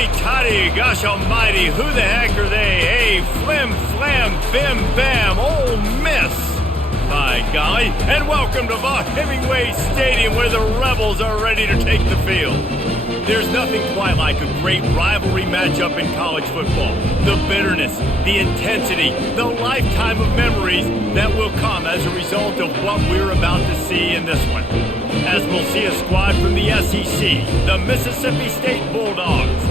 Hotty toddy, gosh almighty, who the heck are they? Hey, flim flam, bim bam, Ole Miss. By golly, and welcome to the Hemingway Stadium where the Rebels are ready to take the field. There's nothing quite like a great rivalry matchup in college football. The bitterness, the intensity, the lifetime of memories that will come as a result of what we're about to see in this one. As we'll see a squad from the SEC, the Mississippi State Bulldogs,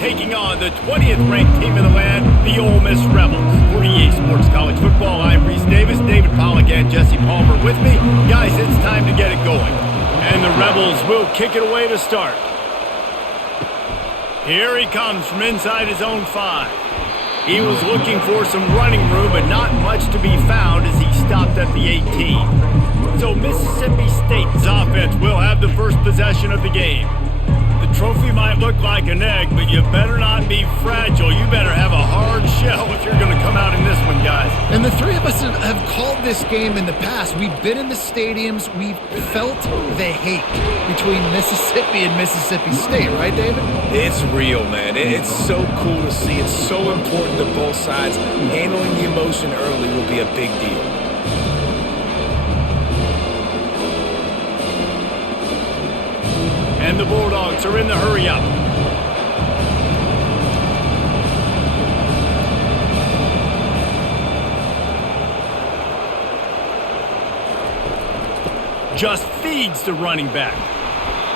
taking on the 20th ranked team in the land, the Ole Miss Rebels. For EA Sports College Football, I'm Reese Davis, David Pollack, and Jesse Palmer with me. Guys, it's time to get it going. And the Rebels will kick it away to start. Here he comes from inside his own 5. He was looking for some running room, but not much to be found as he stopped at the 18. So Mississippi State's offense will have the first possession of the game. The trophy might look like an egg, but you better not be fragile. You better have a hard shell if you're going to come out in this one, guys. And the three of us have called this game in the past. We've been in the stadiums. We've felt the hate between Mississippi and Mississippi State, right, David? It's real, man. It's so cool to see. It's so important to both sides. Handling the emotion early will be a big deal. And the Bulldogs are in the hurry-up. Just feeds the running back.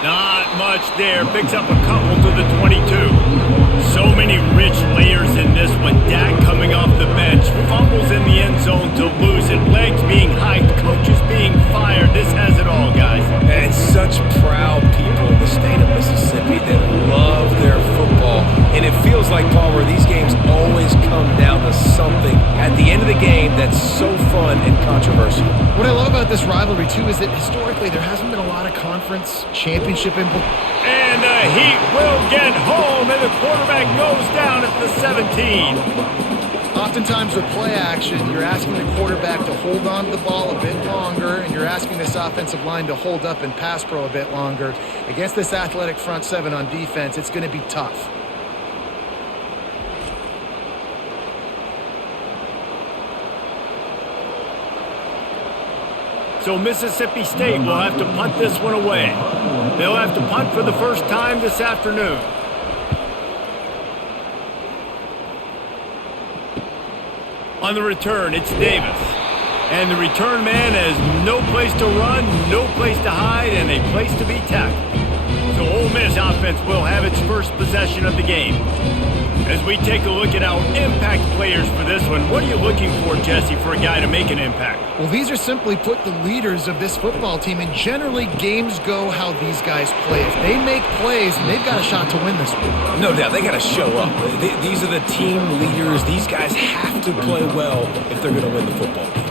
Not much there. Picks up a couple to the 22. So many rich layers in this one. Dak coming off the bench. Fumbles in the end zone to lose it. Legs being hiked. Coaches being fired. This has it all, guys. And such proud people in the state of Mississippi that love their football. And it feels like, Palmer, these games always come down to something at the end of the game that's so fun and controversial. What I love about this rivalry, too, is that historically there hasn't been a lot of conference championship And the Heat will get home, and the quarterback goes down at the 17. Oftentimes with play action, you're asking the quarterback to hold on to the ball a bit longer, and you're asking this offensive line to hold up and pass pro a bit longer. Against this athletic front seven on defense, it's going to be tough. So Mississippi State will have to punt this one away. They'll have to punt for the first time this afternoon. On the return, it's Davis. And the return man has no place to run, no place to hide, and a place to be tackled. So Ole Miss offense will have its first possession of the game. As we take a look at our impact players for this one, what are you looking for, Jesse, for a guy to make an impact? Well, these are simply put the leaders of this football team, and generally games go how these guys play. If they make plays, then they've got a shot to win this one. No doubt, they got to show up. These are the team leaders. These guys have to play well if they're going to win the football game.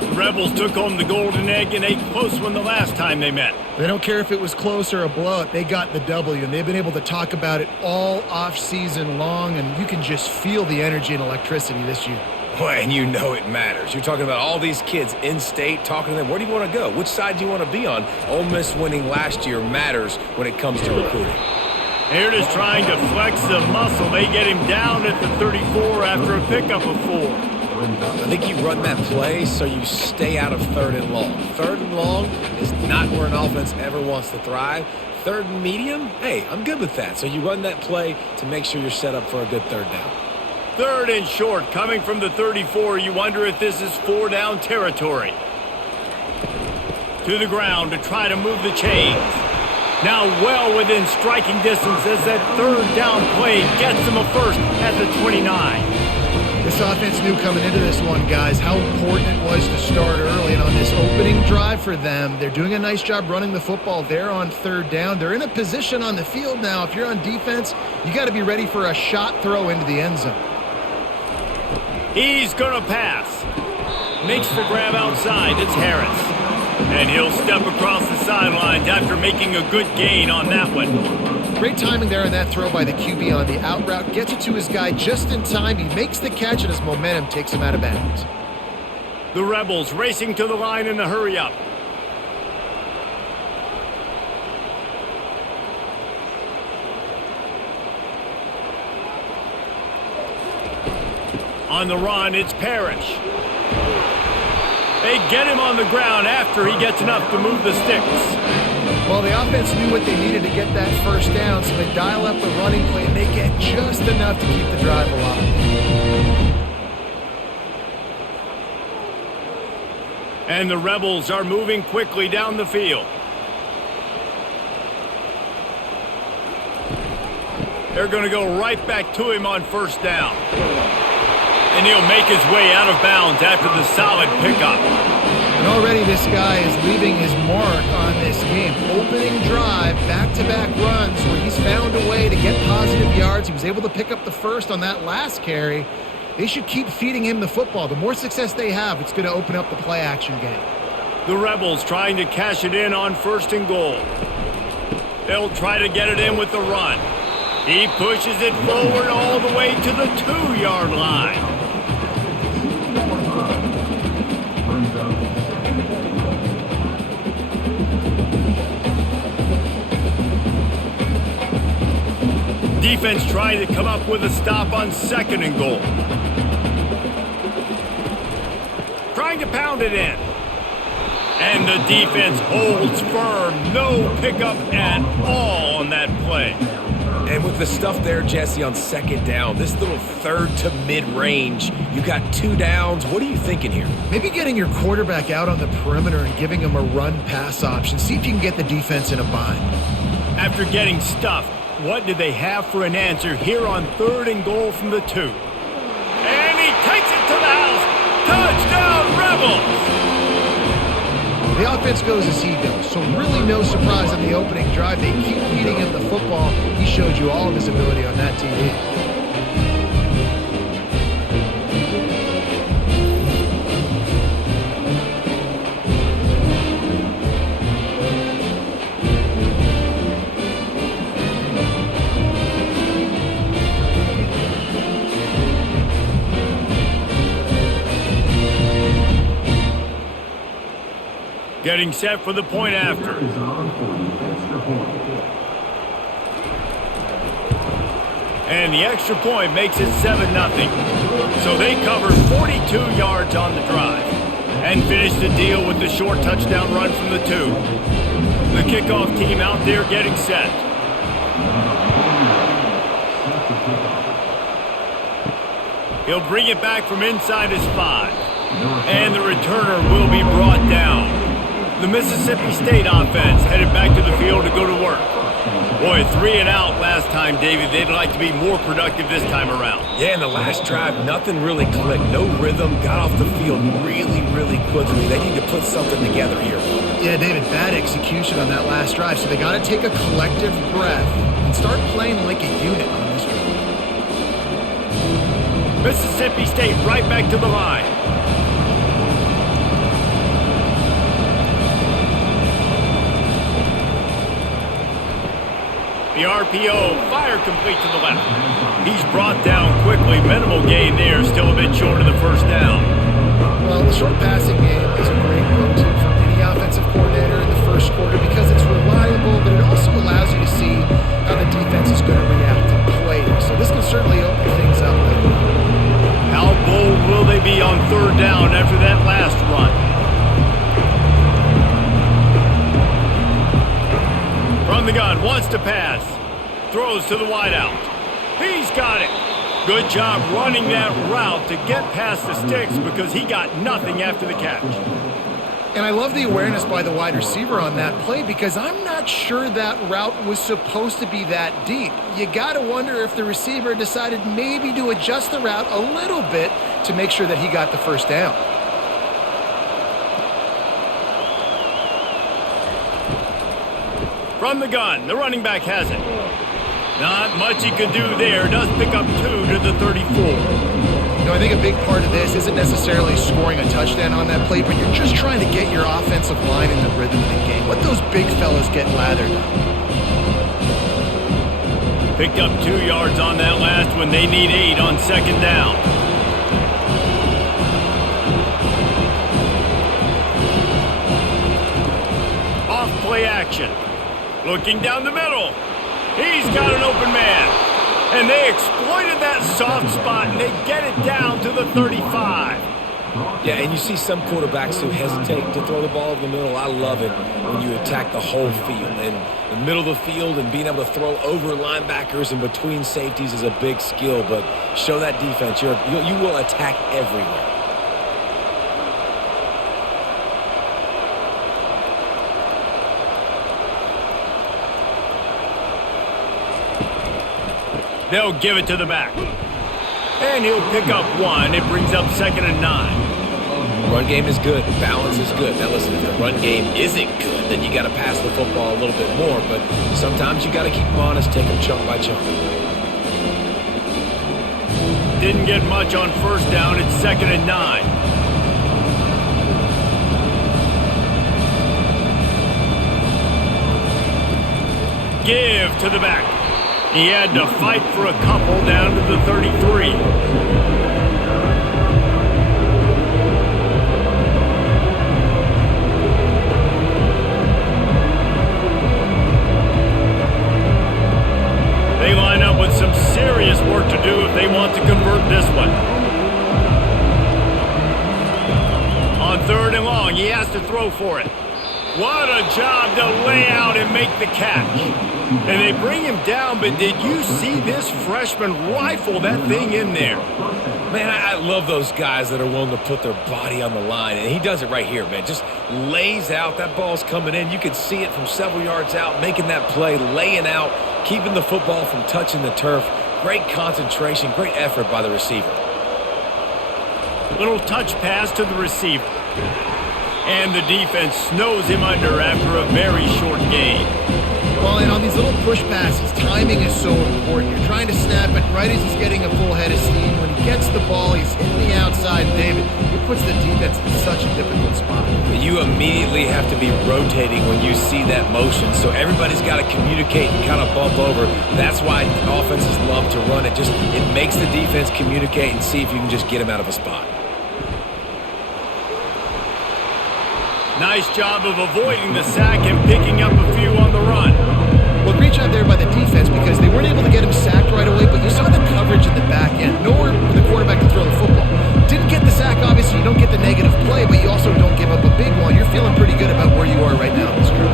The Rebels took home the golden egg in a close one the last time they met. They don't care if it was close or a blowout. They got the W, and they've been able to talk about it all off-season long, and you can just feel the energy and electricity this year. Well, and you know it matters. You're talking about all these kids in state, talking to them. Where do you want to go? Which side do you want to be on? Ole Miss winning last year matters when it comes to recruiting. Here it is trying to flex the muscle. They get him down at the 34 after a pickup of 4. I think you run that play so you stay out of 3rd and long. 3rd and long is not where an offense ever wants to thrive. 3rd and medium, hey, I'm good with that. So you run that play to make sure you're set up for a good 3rd down. 3rd and short coming from the 34. You wonder if this is 4-down territory. To the ground to try to move the chains. Now well within striking distance as that 3rd down play gets them a first at the 29. This offense knew coming into this one, guys, how important it was to start early. And on this opening drive for them, they're doing a nice job running the football. They're on 3rd down. They're in a position on the field now. If you're on defense, you got to be ready for a shot throw into the end zone. He's going to pass. Makes the grab outside. It's Harris. And he'll step across the sidelines after making a good gain on that one. Great timing there on that throw by the QB on the out route. Gets it to his guy just in time. He makes the catch, and his momentum takes him out of bounds. The Rebels racing to the line in the hurry-up. On the run, it's Parrish. They get him on the ground after he gets enough to move the sticks. Well, the offense knew what they needed to get that first down, so they dial up the running play, and they get just enough to keep the drive alive. And the Rebels are moving quickly down the field. They're going to go right back to him on first down. And he'll make his way out of bounds after the solid pickup. And already this guy is leaving his mark on this game. Opening drive, back-to-back runs where he's found a way to get positive yards. He was able to pick up the first on that last carry. They should keep feeding him the football. The more success they have, it's going to open up the play-action game. The Rebels trying to cash it in on first and goal. They'll try to get it in with the run. He pushes it forward all the way to the 2-yard line. Defense trying to come up with a stop on second and goal. Trying to pound it in. And the defense holds firm. No pickup at all on that play. And with the stuff there, Jesse, on second down, this little third to mid-range, you got 2 downs. What are you thinking here? Maybe getting your quarterback out on the perimeter and giving him a run-pass option. See if you can get the defense in a bind. After getting stuffed, what do they have for an answer here on third and goal from the 2? And he takes it to the house. Touchdown, Rebels! The offense goes as he goes, so really no surprise on the opening drive. They keep feeding him the football. He showed you all of his ability on that TV. Getting set for the point after. And the extra point makes it 7-0. So they cover 42 yards on the drive and finish the deal with the short touchdown run from the 2. The kickoff team out there getting set. He'll bring it back from inside his 5. And the returner will be brought down. The Mississippi State offense headed back to the field to go to work. Boy, 3 and out last time, David. They'd like to be more productive this time around. Yeah, in the last drive, nothing really clicked. No rhythm, got off the field really quickly. They need to put something together here. Yeah, David, bad execution on that last drive, so they got to take a collective breath and start playing like a unit on this drive. Mississippi State right back to the line. The RPO, fire complete to the left. He's brought down quickly. Minimal gain there, still a bit short of the first down. Well, the short passing game is a great go-to for any offensive coordinator in the first quarter because it's reliable, but it also allows you to see how the defense is going to react and play. So this can certainly open things up later. How bold will they be on third down after that last run? From the gun, wants to pass. Throws to the wideout. He's got it. Good job running that route to get past the sticks because he got nothing after the catch. And I love the awareness by the wide receiver on that play because I'm not sure that route was supposed to be that deep. You got to wonder if the receiver decided maybe to adjust the route a little bit to make sure that he got the first down. From the gun, the running back has it. Not much he could do there. Does pick up 2 to the 34. You know, I think a big part of this isn't necessarily scoring a touchdown on that play, but you're just trying to get your offensive line in the rhythm of the game. Let those big fellas get lathered up. Picked up 2 yards on that last one. They need 8 on second down. Off play action. Looking down the middle. He's got an open man. And they exploited that soft spot, and they get it down to the 35. Yeah, and you see some quarterbacks who hesitate to throw the ball over the middle. I love it when you attack the whole field. And the middle of the field and being able to throw over linebackers and between safeties is a big skill. But show that defense. You will attack everywhere. They'll give it to the back. And he'll pick up one. It brings up 2nd and 9. Run game is good. Balance is good. Now listen, if the run game isn't good, then you got to pass the football a little bit more. But sometimes you got to keep them honest, take them chunk by chunk. Didn't get much on 1st down. It's 2nd and 9. Give to the back. He had to fight for a couple down to the 33. They line up with some serious work to do if they want to convert this one. On 3rd and long, he has to throw for it. What a job to lay out and make the catch. And they bring him down, but did you see this freshman rifle that thing in there? Man, I love those guys that are willing to put their body on the line, and he does it right here, man. Just lays out. That ball's coming in. You can see it from several yards out, making that play, laying out, keeping the football from touching the turf. Great concentration, great effort by the receiver. Little touch pass to the receiver. And the defense snows him under after a very short gain. Well, and on these little push passes, timing is so important. You're trying to snap it right as he's getting a full head of steam. When he gets the ball, he's hitting the outside. David, it puts the defense in such a difficult spot. You immediately have to be rotating when you see that motion. So everybody's got to communicate and kind of bump over. That's why offenses love to run it. It makes the defense communicate and see if you can just get him out of a spot. Nice job of avoiding the sack and picking up a few on the run. Well, great job there by the defense because they weren't able to get him sacked right away, but you saw the coverage in the back end. Nowhere for the quarterback to throw the football. Didn't get the sack, obviously. You don't get the negative play, but you also don't give up a big one. You're feeling pretty good about where you are right now in this group.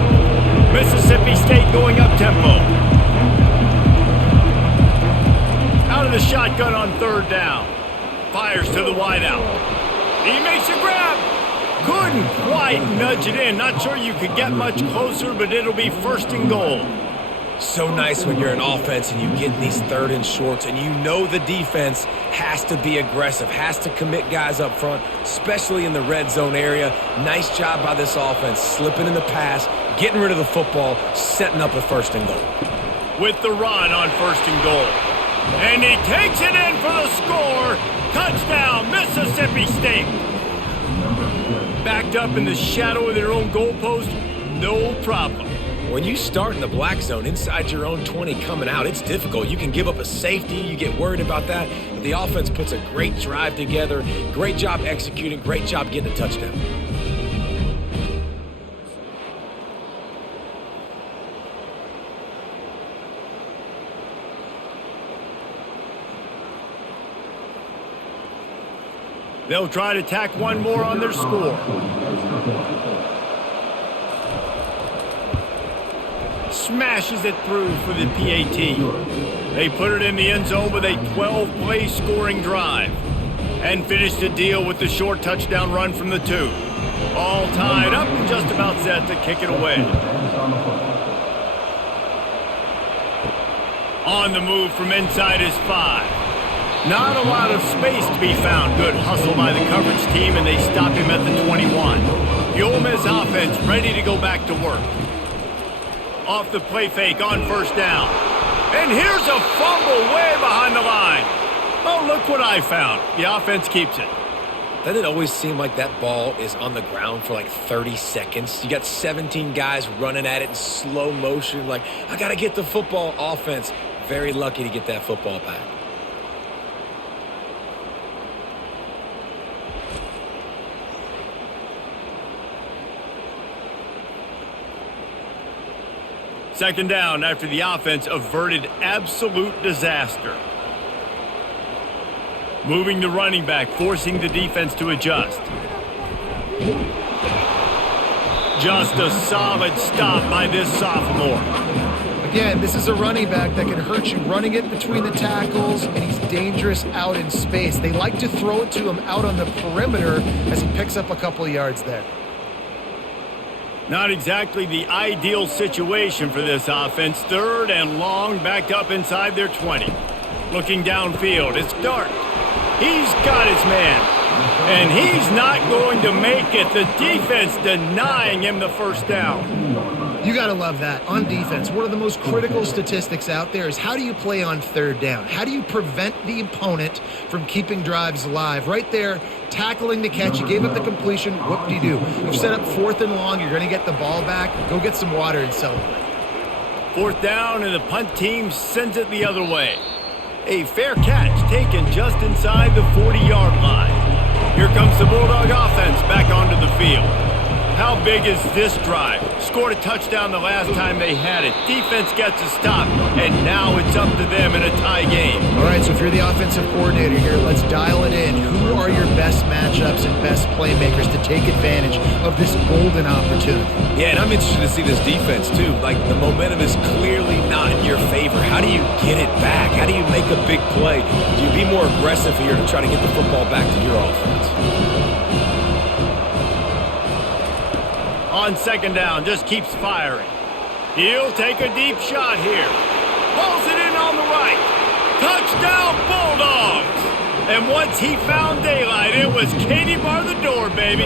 Mississippi State going up tempo. Out of the shotgun on 3rd down. Fires to the wideout. He makes a grab. Couldn't quite nudge it in. Not sure you could get much closer, but it'll be 1st and goal. So nice when you're an offense and you get these 3rd and shorts and you know the defense has to be aggressive, has to commit guys up front, especially in the red zone area. Nice job by this offense, slipping in the pass, getting rid of the football, setting up a 1st and goal. With the run on 1st and goal. And he takes it in for the score. Touchdown, Mississippi State. Backed up in the shadow of their own goalpost, no problem. When you start in the black zone inside your own 20 coming out, it's difficult. You can give up a safety. You get worried about that. But the offense puts a great drive together. Great job executing. Great job getting a touchdown. They'll try to tack one more on their score. Smashes it through for the PAT. They put it in the end zone with a 12-play scoring drive and finish the deal with the short touchdown run from the 2. All tied up and just about set to kick it away. On the move from inside his 5. Not a lot of space to be found. Good hustle by the coverage team, and they stop him at the 21. The Ole Miss offense ready to go back to work. Off the play fake on 1st down. And here's a fumble way behind the line. Oh, look what I found. The offense keeps it. Doesn't it always seem like that ball is on the ground for like 30 seconds? You got 17 guys running at it in slow motion. Like, I got to get the football. Offense, very lucky to get that football back. Second down after the offense averted absolute disaster. Moving the running back, forcing the defense to adjust. Just a solid stop by this sophomore. Again, this is a running back that can hurt you running it between the tackles, and he's dangerous out in space. They like to throw it to him out on the perimeter as he picks up a couple of yards there. Not exactly the ideal situation for this offense. Third and long, backed up inside their 20. Looking downfield, it's Dart. He's got his man, and he's not going to make it. The defense denying him the first down. You got to love that. On defense, one of the most critical statistics out there is how do you play on third down? How do you prevent the opponent from keeping drives alive? Right there, tackling the catch. You gave up the completion. Whoop-de-doo. You've set up fourth and long. You're going to get the ball back. Go get some water and celebrate. Fourth down, and the punt team sends it the other way. A fair catch taken just inside the 40-yard line. Here comes the Bulldog offense back onto the field. How big is this drive? Scored a touchdown the last time they had it. Defense gets a stop, and now it's up to them in a tie game. All right, so if you're the offensive coordinator here, let's dial it in. Who are your best matchups and best playmakers to take advantage of this golden opportunity? Yeah, and I'm interested to see this defense, too. Like, the momentum is clearly not in your favor. How do you get it back? How do you make a big play? Do you be more aggressive here to try to get the football back to your offense? On second down, just keeps firing. He'll take a deep shot here. Pulls it in on the right. Touchdown, Bulldogs! And once he found daylight, it was Katie bar the door, baby.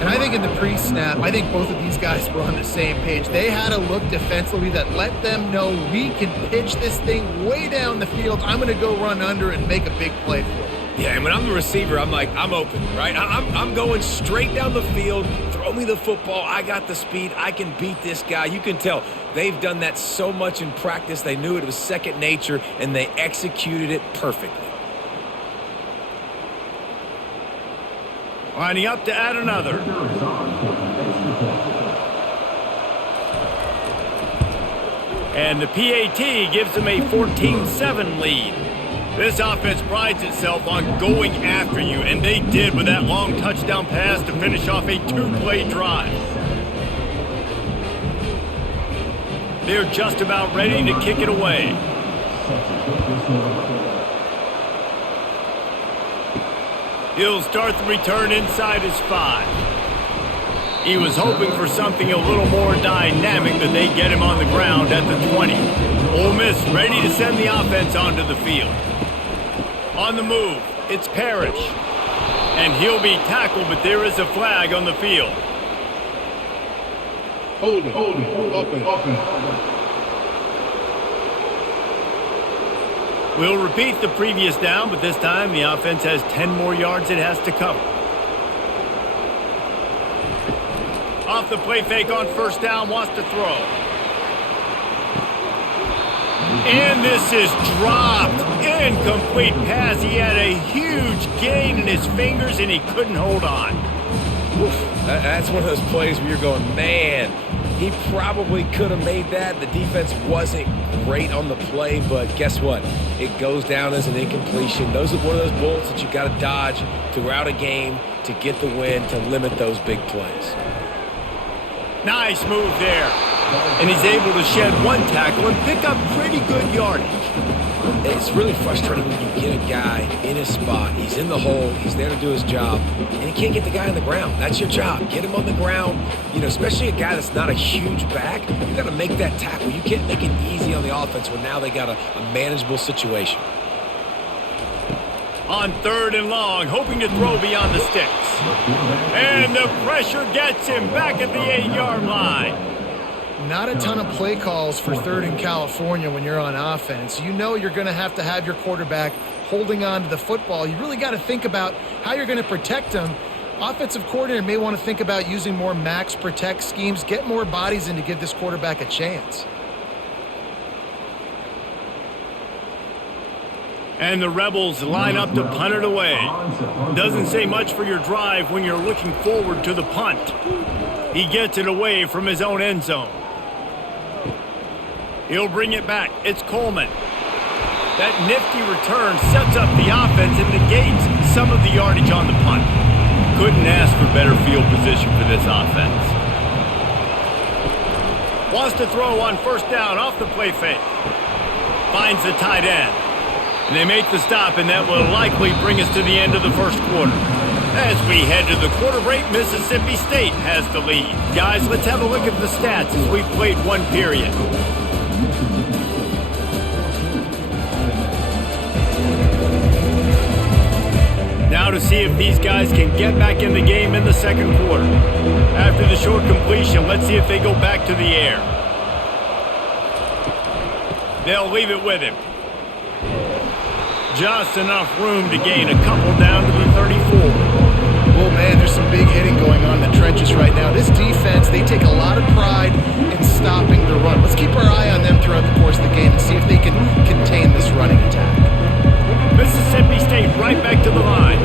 And I think in the pre-snap, I think both of these guys were on the same page. They had a look defensively that let them know we can pitch this thing way down the field. I'm going to go run under and make a big play for it. Yeah, and when I'm the receiver, I'm like, I'm open, right? I'm going straight down the field. Throw me the football. I got the speed. I can beat this guy. You can tell they've done that so much in practice. They knew it was second nature, and they executed it perfectly. Lining up to add another. And the PAT gives them a 14-7 lead. This offense prides itself on going after you, and they did with that long touchdown pass to finish off a two-play drive. They're just about ready to kick it away. He'll start the return inside his 5. He was hoping for something a little more dynamic, but they get him on the ground at the 20. Ole Miss ready to send the offense onto the field. On the move, it's Parrish. And he'll be tackled, but there is a flag on the field. Hold it, open. We'll repeat the previous down, but this time the offense has 10 more yards it has to cover. Off the play fake on first down, wants to throw. And this is dropped. Incomplete pass. He had a huge gain in his fingers, and he couldn't hold on. Oof, that's one of those plays where you're going, man, he probably could have made that. The defense wasn't great on the play, but guess what? It goes down as an incompletion. Those are one of those bullets that you got to dodge throughout a game to get the win, to limit those big plays. Nice move there. And he's able to shed one tackle and pick up pretty good yardage. It's really frustrating when you get a guy in his spot. He's in the hole. He's there to do his job. And he can't get the guy on the ground. That's your job. Get him on the ground. You know, especially a guy that's not a huge back. You got to make that tackle. You can't make it easy on the offense when now they got a manageable situation. On third and long, hoping to throw beyond the sticks. And the pressure gets him back at the 8-yard line. Not a ton of play calls for third in California when you're on offense. You know you're going to have your quarterback holding on to the football. You really got to think about how you're going to protect him. Offensive coordinator may want to think about using more max protect schemes, get more bodies in to give this quarterback a chance. And the Rebels line up to punt it away. Doesn't say much for your drive when you're looking forward to the punt. He gets it away from his own end zone. He'll bring it back. It's Coleman. That nifty return sets up the offense and negates some of the yardage on the punt. Couldn't ask for better field position for this offense. Wants to throw on first down off the play fake. Finds the tight end. And they make the stop, and that will likely bring us to the end of the first quarter. As we head to the quarter break, Mississippi State has the lead. Guys, let's have a look at the stats as we've played one period. Now to see if these guys can get back in the game in the second quarter. After the short completion, let's see if they go back to the air. They'll leave it with him. Just enough room to gain a couple down to the 34. Well, man, there's some big hitting going on in the trenches right now. This defense, they take a lot of pride in stopping the run. Let's keep our eye on them throughout the course of the game and see if they can contain this running attack. Mississippi State right back to the line.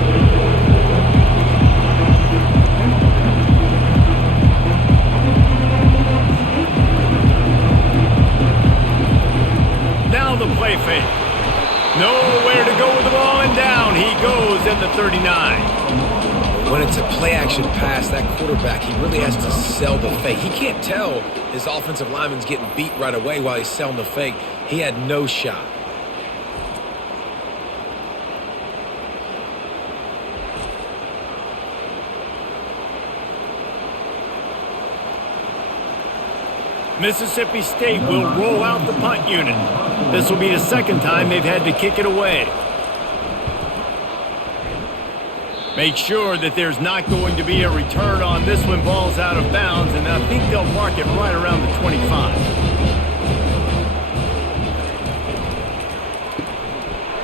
Now the play fake. Nowhere to go with the ball, and down he goes at the 39. When it's a play-action pass, that quarterback, he really has to sell the fake. He can't tell his offensive lineman's getting beat right away while he's selling the fake. He had no shot. Mississippi State will roll out the punt unit. This will be the second time they've had to kick it away. Make sure that there's not going to be a return on this when ball's out of bounds, and I think they'll mark it right around the 25.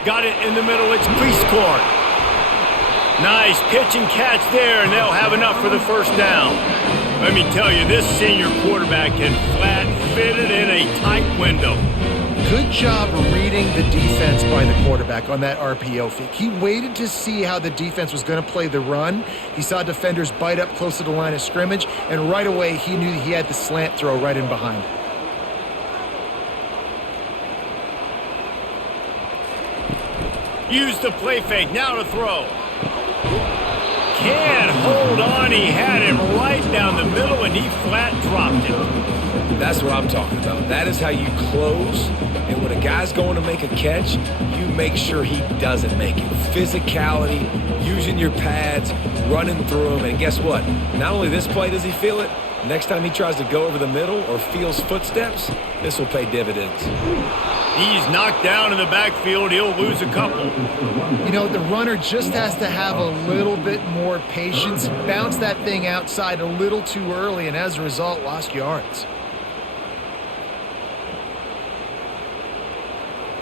Got it in the middle. It's Priestcourt. Nice pitch and catch there, and they'll have enough for the first down. Let me tell you, this senior quarterback can flat fit it in a tight window. Good job reading the defense by the quarterback on that RPO fake. He waited to see how the defense was going to play the run. He saw defenders bite up close to the line of scrimmage, and right away he knew he had the slant throw right in behind. Use the play fake, now to throw. Can't hold on, he had him right down the middle and he flat dropped it. That's what I'm talking about. That is how you close, and when a guy's going to make a catch, you make sure he doesn't make it. Physicality, using your pads, running through him, and guess what? Not only this play does he feel it, next time he tries to go over the middle or feels footsteps, this will pay dividends. He's knocked down in the backfield. He'll lose a couple. You know, the runner just has to have a little bit more patience. Bounce that thing outside a little too early, and as a result, lost yards.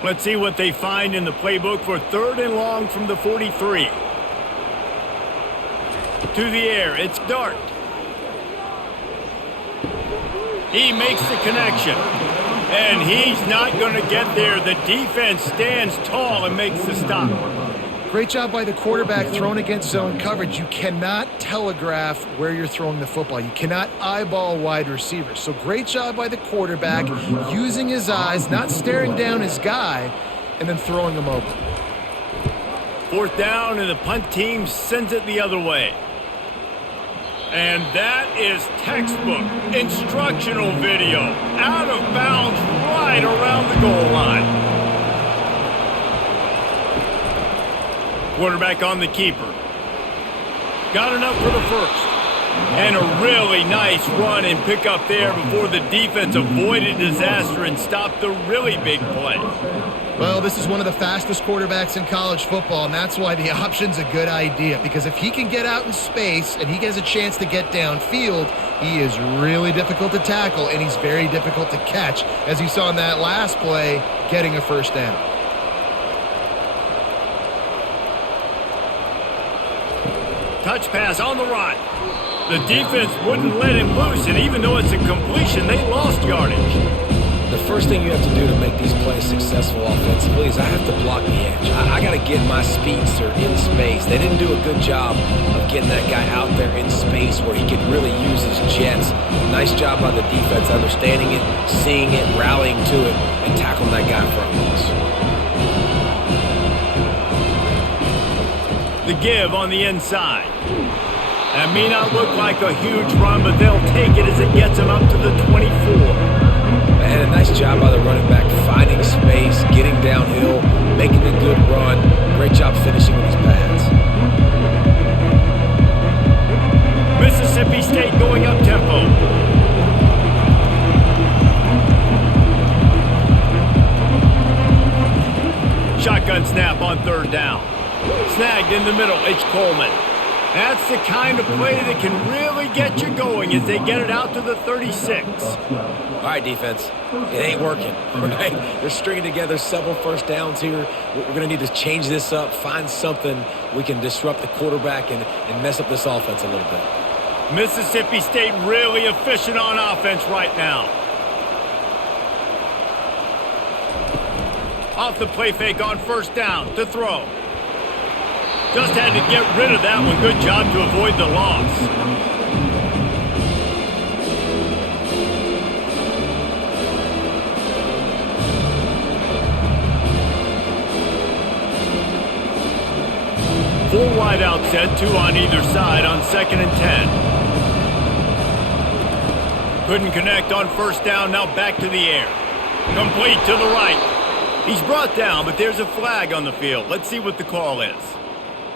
Let's see what they find in the playbook for 3rd and long from the 43. To the air, it's Dart. He makes the connection. And he's not going to get there. The defense stands tall and makes the stop. Great job by the quarterback thrown against zone coverage. You cannot telegraph where you're throwing the football. You cannot eyeball wide receivers. So great job by the quarterback using his eyes, not staring down his guy, and then throwing him open. 4th down, and the punt team sends it the other way. And that is textbook instructional video. Out of bounds right around the goal line. Quarterback on the keeper. Got enough for the first. And a really nice run and pick up there before the defense avoided disaster and stopped the really big play. Well, this is one of the fastest quarterbacks in college football, and that's why the option's a good idea. Because if he can get out in space and he gets a chance to get downfield, he is really difficult to tackle, and he's very difficult to catch, as you saw in that last play, getting a first down. Touch pass on the run. The defense wouldn't let him loose, and even though it's a completion, they lost yardage. the first thing you have to do to make these plays successful offensively is I have to block the edge. I got to get my speedster in space. They didn't do a good job of getting that guy out there in space where he could really use his jets. Nice job by the defense understanding it, seeing it, rallying to it, and tackling that guy for a loss. The give on the inside. That may not look like a huge run, but they'll take it as it gets them up to the 24. And a nice job by the running back, finding space, getting downhill, making a good run. Great job finishing with his pads. Mississippi State going up tempo. Shotgun snap on third down. Snagged in the middle, H. Coleman. That's the kind of play that can really get you going as they get it out to the 36. All right, defense, it ain't working, right? They're stringing together several first downs here. We're going to need to change this up, find something we can disrupt the quarterback and mess up this offense a little bit. Mississippi State really efficient on offense right now. Off the play fake on first down to throw. Just had to get rid of that one. Good job to avoid the loss. Four wide out set, two on either side on 2nd and 10. Couldn't connect on first down, now back to the air. Complete to the right. He's brought down, but there's a flag on the field. Let's see what the call is.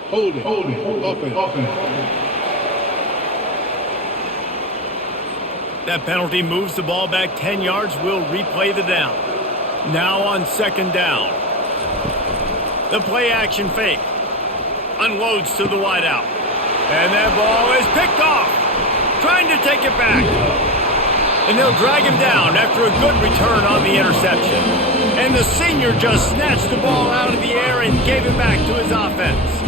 Hold it, offense. That penalty moves the ball back 10 yards. We'll replay the down. Now on 2nd down. The play action fake. Unloads to the wideout. And that ball is picked off. Trying to take it back. And they'll drag him down after a good return on the interception. And the senior just snatched the ball out of the air and gave it back to his offense.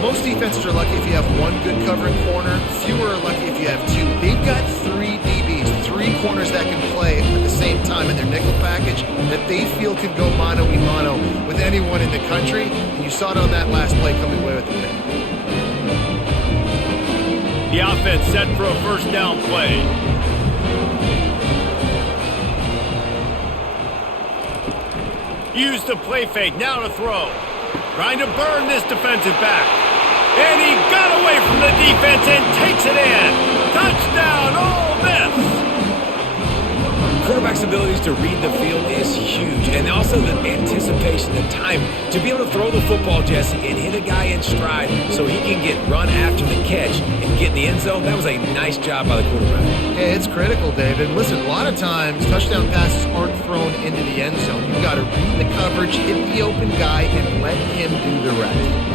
Most defenses are lucky if you have one good covering corner. Fewer are lucky if you have two. They've got three DBs, three corners that can play at the same time in their nickel package that they feel can go mano-a-mano with anyone in the country. And you saw it on that last play coming away with the pick. The offense set for a first down play. Use the play fake, now to throw. Trying to burn this defensive back. And he got away from the defense and takes it in. Touchdown, Ole Miss! Quarterback's abilities to read the field is huge. And also the anticipation, the time to be able to throw the football, Jesse, and hit a guy in stride so he can get run after the catch and get in the end zone. That was a nice job by the quarterback. Yeah, it's critical, David. Listen, a lot of times touchdown passes aren't thrown into the end zone. You've got to read the coverage, hit the open guy, and let him do the rest.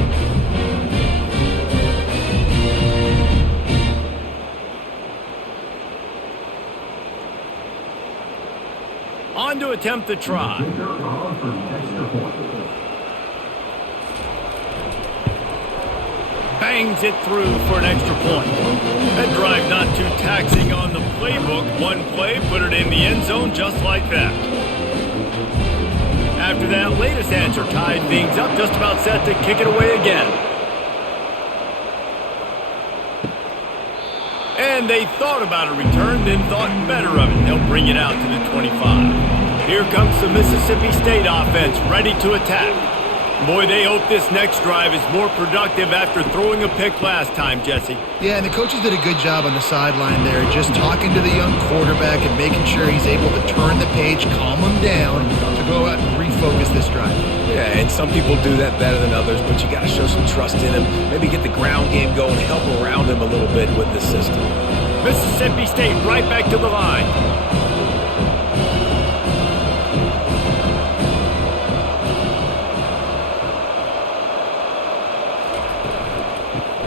On to attempt the try. Bangs it through for an extra point. That drive not too taxing on the playbook. One play, put it in the end zone just like that. After that latest answer tied things up, just about set to kick it away again. And they thought about a return, then thought better of it. They'll bring it out to the 25. Here comes the Mississippi State offense, ready to attack. Boy, they hope this next drive is more productive after throwing a pick last time, Jesse. Yeah, and the coaches did a good job on the sideline there, just talking to the young quarterback and making sure he's able to turn the page, calm him down, to go out and refocus this drive. Yeah, and some people do that better than others, but you got to show some trust in him. Maybe get the ground game going, help around him a little bit with the system. Mississippi State right back to the line.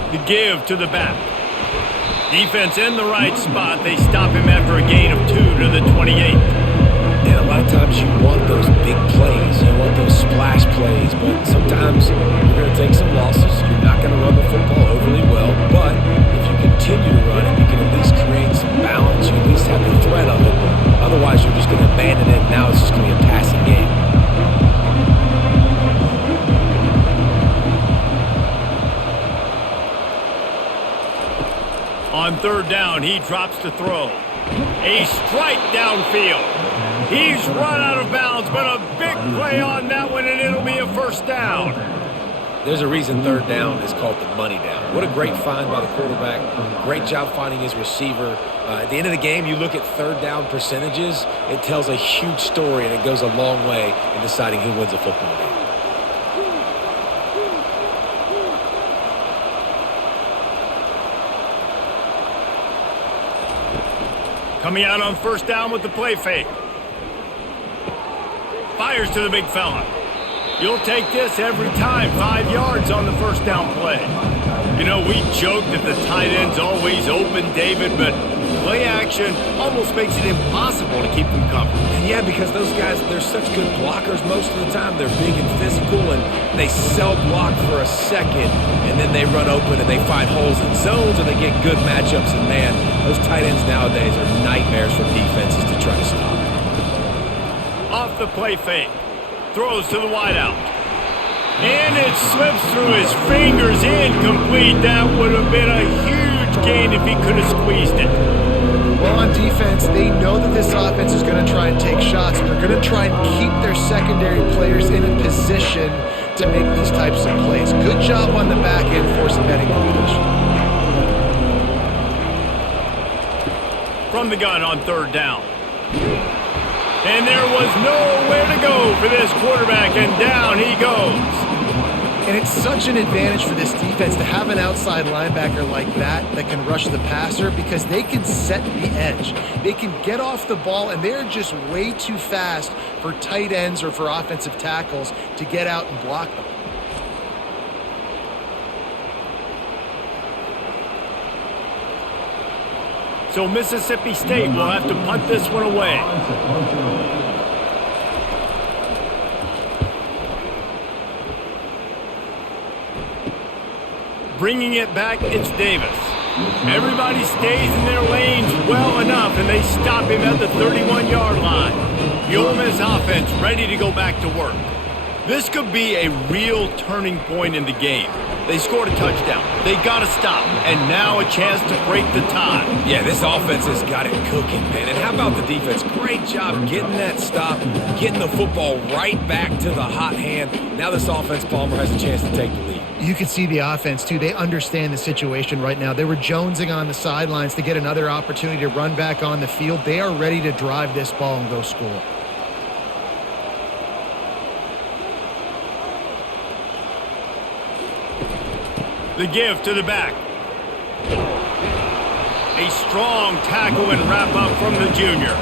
The give to the back. Defense in the right spot. They stop him after a gain of 2 to the 28. And a lot of times you want those big plays. You want those splash plays. But sometimes you're going to take some losses. You're not going to run the football overly well. But if you continue to run it, you can at least create some balance. You at least have the threat of it. Otherwise, you're just going to abandon it and On third down, he drops to throw. A strike downfield. He's run out of bounds, but a big play on that one, and it'll be a first down. There's a reason third down is called the money down. What a great find by the quarterback. Great job finding his receiver. At the end of the game, you look at third down percentages. It tells a huge story, and it goes a long way in deciding who wins a football game. Coming out on first down with the play fake. Fires to the big fella. You'll take this every time. 5 yards on the first down play. You know, we joke that the tight end's always open, David, but play action almost makes it impossible to keep them covered. Yeah, because those guys, they're such good blockers most of the time. They're big and physical, and they sell block for a second, and then they run open and they find holes in zones, and they get good matchups. And, man, those tight ends nowadays are nightmares for defenses to try to stop. Off the play fake. Throws to the wideout. And it slips through his fingers. Incomplete. That would have been a huge gain if he could have squeezed it. Well, on defense, they know that this offense is going to try and take shots. They're going to try and keep their secondary players in a position to make these types of plays. Good job on the back end forcing that incompletion. From the gun on third down. And there was nowhere to go for this quarterback, and down he goes. And it's such an advantage for this defense to have an outside linebacker like that can rush the passer, because they can set the edge. They can get off the ball, and they're just way too fast for tight ends or for offensive tackles to get out and block them. So Mississippi State will have to punt this one away. Bringing it back, it's Davis. Everybody stays in their lanes well enough, and they stop him at the 31-yard line. The Ole Miss offense ready to go back to work. This could be a real turning point in the game. They scored a touchdown. They got to stop, and now a chance to break the tie. Yeah, this offense has got it cooking, man. And how about the defense? Great job getting that stop, getting the football right back to the hot hand. Now this offense, Palmer, has a chance to take the lead. You can see the offense, too. They understand the situation right now. They were jonesing on the sidelines to get another opportunity to run back on the field. They are ready to drive this ball and go score. The give to the back. A strong tackle and wrap up from the junior.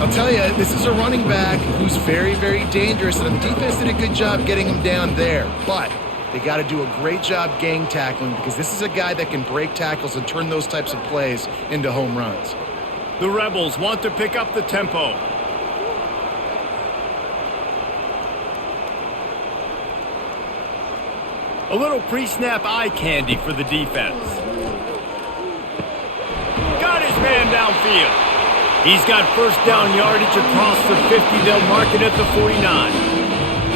I'll tell you, this is a running back who's very, very dangerous, and the defense did a good job getting him down there. But they got to do a great job gang tackling, because this is a guy that can break tackles and turn those types of plays into home runs. The Rebels want to pick up the tempo. A little pre-snap eye candy for the defense. Got his man downfield. He's got first down yardage across the 50. They'll mark it at the 49.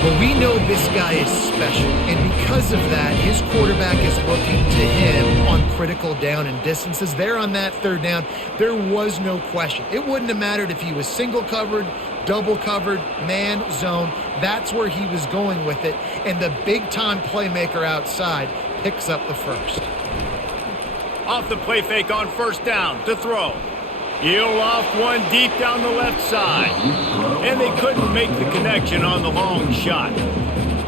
Well, we know this guy is special, and because of that, his quarterback is looking to him on critical down and distances. There on that third down, there was no question. It wouldn't have mattered if he was single covered, double covered, man, zone. That's where he was going with it, and the big-time playmaker outside picks up the first. Off the play fake on first down to throw. He'll off one deep down the left side. And they couldn't make the connection on the long shot.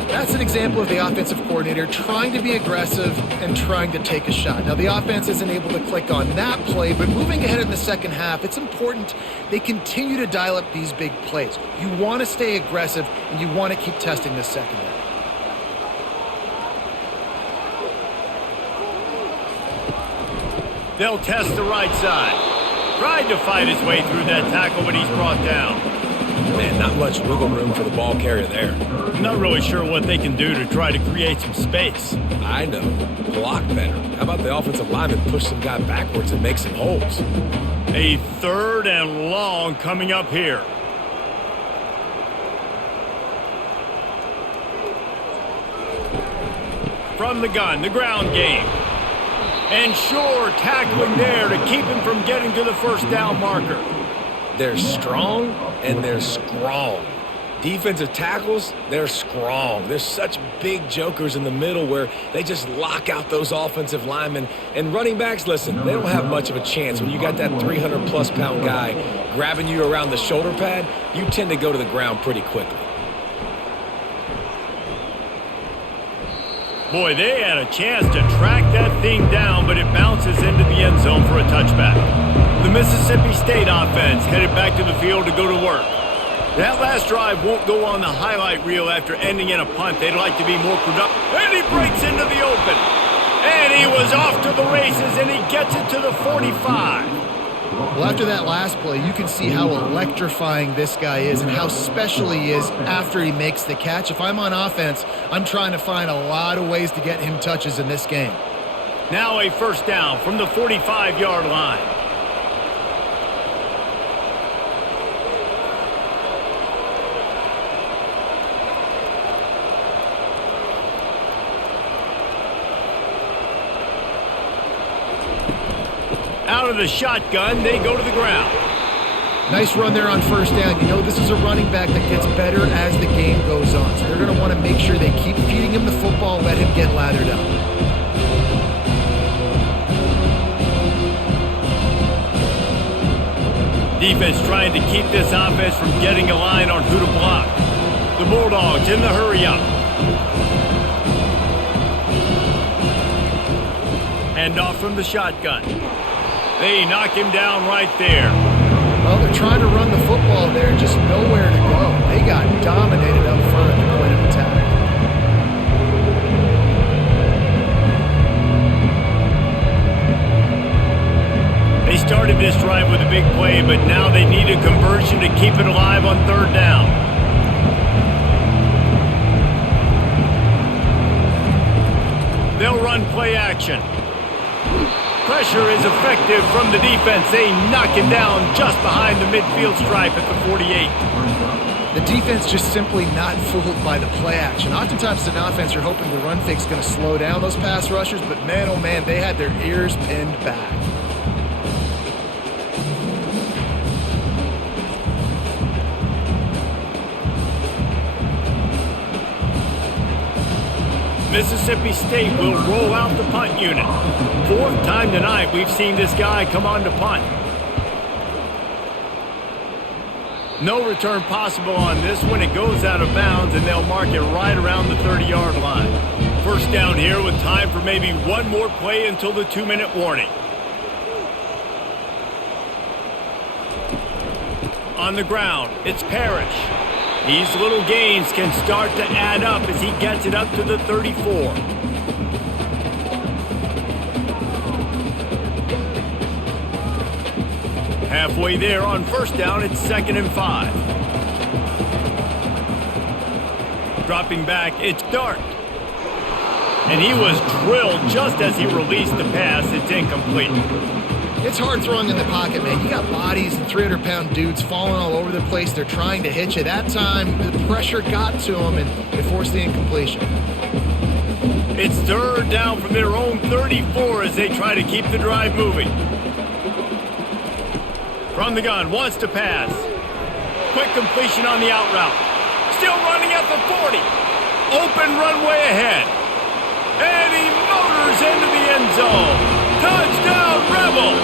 That's an example of the offensive coordinator trying to be aggressive and trying to take a shot. Now, the offense isn't able to click on that play, but moving ahead in the second half, it's important they continue to dial up these big plays. You want to stay aggressive, and you want to keep testing this secondary. They'll test the right side. Tried to fight his way through that tackle, but he's brought down. Man, not much wiggle room for the ball carrier there. Not really sure what they can do to try to create some space. I know. Block better. How about the offensive lineman push some guy backwards and make some holes? A third and long coming up here. From the gun, the ground game. And sure, tackling there to keep him from getting to the first down marker. They're strong and they're strong. Defensive tackles, they're strong. They're such big jokers in the middle where they just lock out those offensive linemen. And running backs, listen, they don't have much of a chance. When you got that 300-plus pound guy grabbing you around the shoulder pad, you tend to go to the ground pretty quickly. Boy, they had a chance to track that thing down, but it bounces into the end zone for a touchback. The Mississippi State offense headed back to the field to go to work. That last drive won't go on the highlight reel after ending in a punt. They'd like to be more productive. And he breaks into the open. And he was off to the races, and he gets it to the 45. Well, after that last play, you can see how electrifying this guy is and how special he is after he makes the catch. If I'm on offense, I'm trying to find a lot of ways to get him touches in this game. Now a first down from the 45-yard line. Out of the shotgun, they go to the ground. Nice run there on first down. You know, this is a running back that gets better as the game goes on. So they're going to want to make sure they keep feeding him the football, let him get lathered up. Defense trying to keep this offense from getting a line on who to block. The Bulldogs in the hurry up. Hand off from the shotgun. They knock him down right there. Well, they're trying to run the football there, just nowhere to go. They got dominated up front at the point of attack. They started this drive with a big play, but now they need a conversion to keep it alive on third down. They'll run play action. Pressure is effective from the defense. They knock him down just behind the midfield stripe at the 48. The defense just simply not fooled by the play action. Oftentimes, as an offense, you're hoping the run fake's going to slow down those pass rushers, but man, oh man, they had their ears pinned back. Mississippi State will roll out the punt unit. Fourth time tonight we've seen this guy come on to punt. No return possible on this one. It goes out of bounds, and they'll mark it right around the 30-yard line. First down here with time for maybe one more play until the 2-minute warning. On the ground, it's Parrish. These little gains can start to add up as he gets it up to the 34. Halfway there on first down, it's 2nd and 5. Dropping back, it's Dart. And he was drilled just as he released the pass. It's incomplete. It's hard throwing in the pocket, man. You got bodies and 300-pound dudes falling all over the place. They're trying to hit you. That time, the pressure got to them, and it forced the incompletion. It's third down from their own 34 as they try to keep the drive moving. From the gun, wants to pass. Quick completion on the out route. Still running at the 40. Open runway ahead. And he motors into the end zone. Touchdown, Rebels!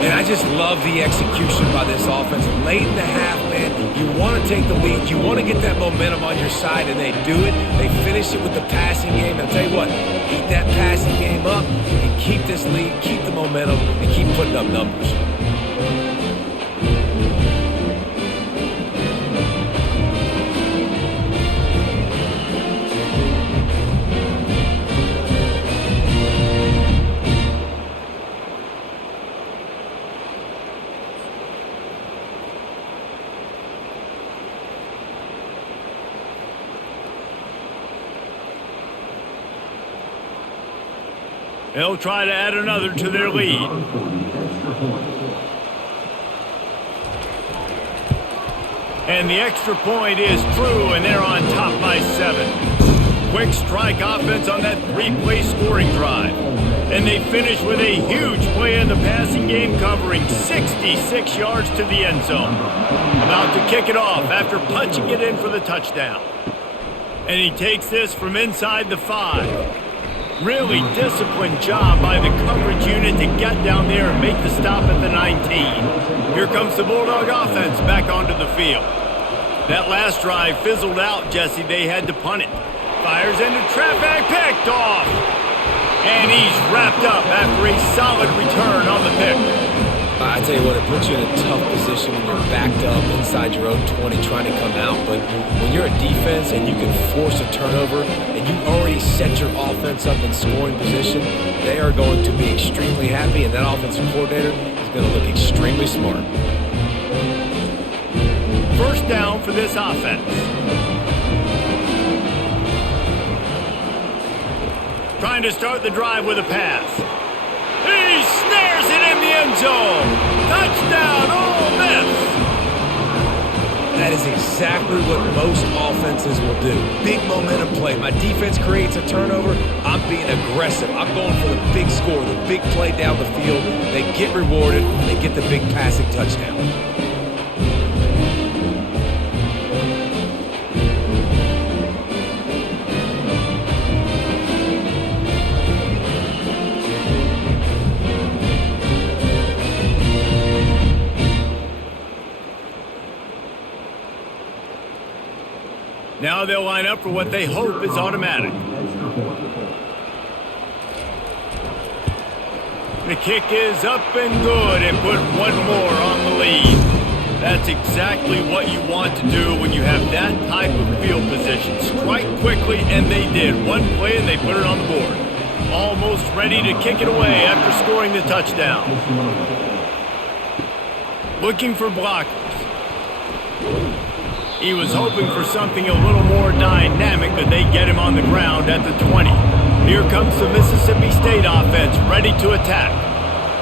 And I just love the execution by this offense. Late in the half, man, you want to take the lead. You want to get that momentum on your side, and they do it. They finish it with the passing game. And I'll tell you what, keep that passing game up and keep this lead, keep the momentum, and keep putting up numbers. They'll try to add another to their lead. And the extra point is true, and they're on top by 7. Quick strike offense on that three-play scoring drive. And they finish with a huge play in the passing game, covering 66 yards to the end zone. About to kick it off after punching it in for the touchdown. And he takes this from inside the 5. Really disciplined job by the coverage unit to get down there and make the stop at the 19. Here comes the Bulldog offense back onto the field. That last drive fizzled out, Jesse. They had to punt it. Fires into traffic, picked off. And he's wrapped up after a solid return on the pick. I tell you what, it puts you in a tough position when you're backed up inside your own 20 trying to come out. But when you're a defense and you can force a turnover and you already set your offense up in scoring position, they are going to be extremely happy, and that offensive coordinator is going to look extremely smart. First down for this offense. Trying to start the drive with a pass. He snares it in the end zone. Touchdown, Ole Miss. That is exactly what most offenses will do. Big momentum play. My defense creates a turnover. I'm being aggressive. I'm going for the big score, the big play down the field. They get rewarded. They get the big passing touchdown. Now they'll line up for what they hope is automatic. The kick is up and good, and put one more on the lead. That's exactly what you want to do when you have that type of field position. Strike quickly, and they did. One play, and they put it on the board. Almost ready to kick it away after scoring the touchdown. Looking for blockers. He was hoping for something a little more dynamic, but they get him on the ground at the 20. Here comes the Mississippi State offense, ready to attack.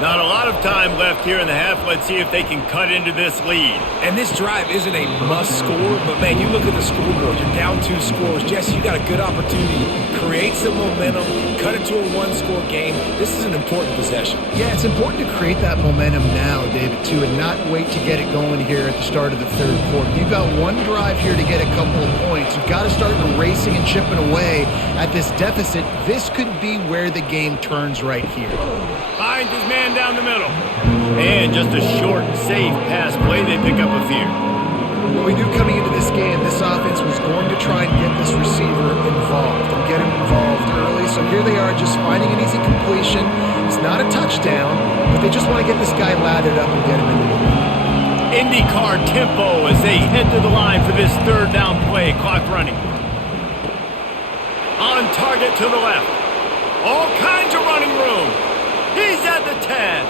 Not a lot of time left here in the half. Let's see if they can cut into this lead. And this drive isn't a must score, but man, you look at the scoreboard, you're down 2 scores. Jesse, you got a good opportunity. Create some momentum, cut it to a 1-score game. This is an important possession. Yeah, it's important to create that momentum now, David, too, and not wait to get it going here at the start of the third quarter. You've got one drive here to get a couple of points. You've got to start racing and chipping away at this deficit. This could be where the game turns right here. Finds his man down the middle. And just a short, safe pass play. They pick up a few. Well, we knew coming into this game, this offense was going to try and get this receiver involved and get him involved early. So here they are just finding an easy completion. It's not a touchdown, but they just want to get this guy lathered up and get him into the lead. IndyCar tempo as they head to the line for this third down play. Clock running. On target to the left. All kinds of running room. He's at the 10.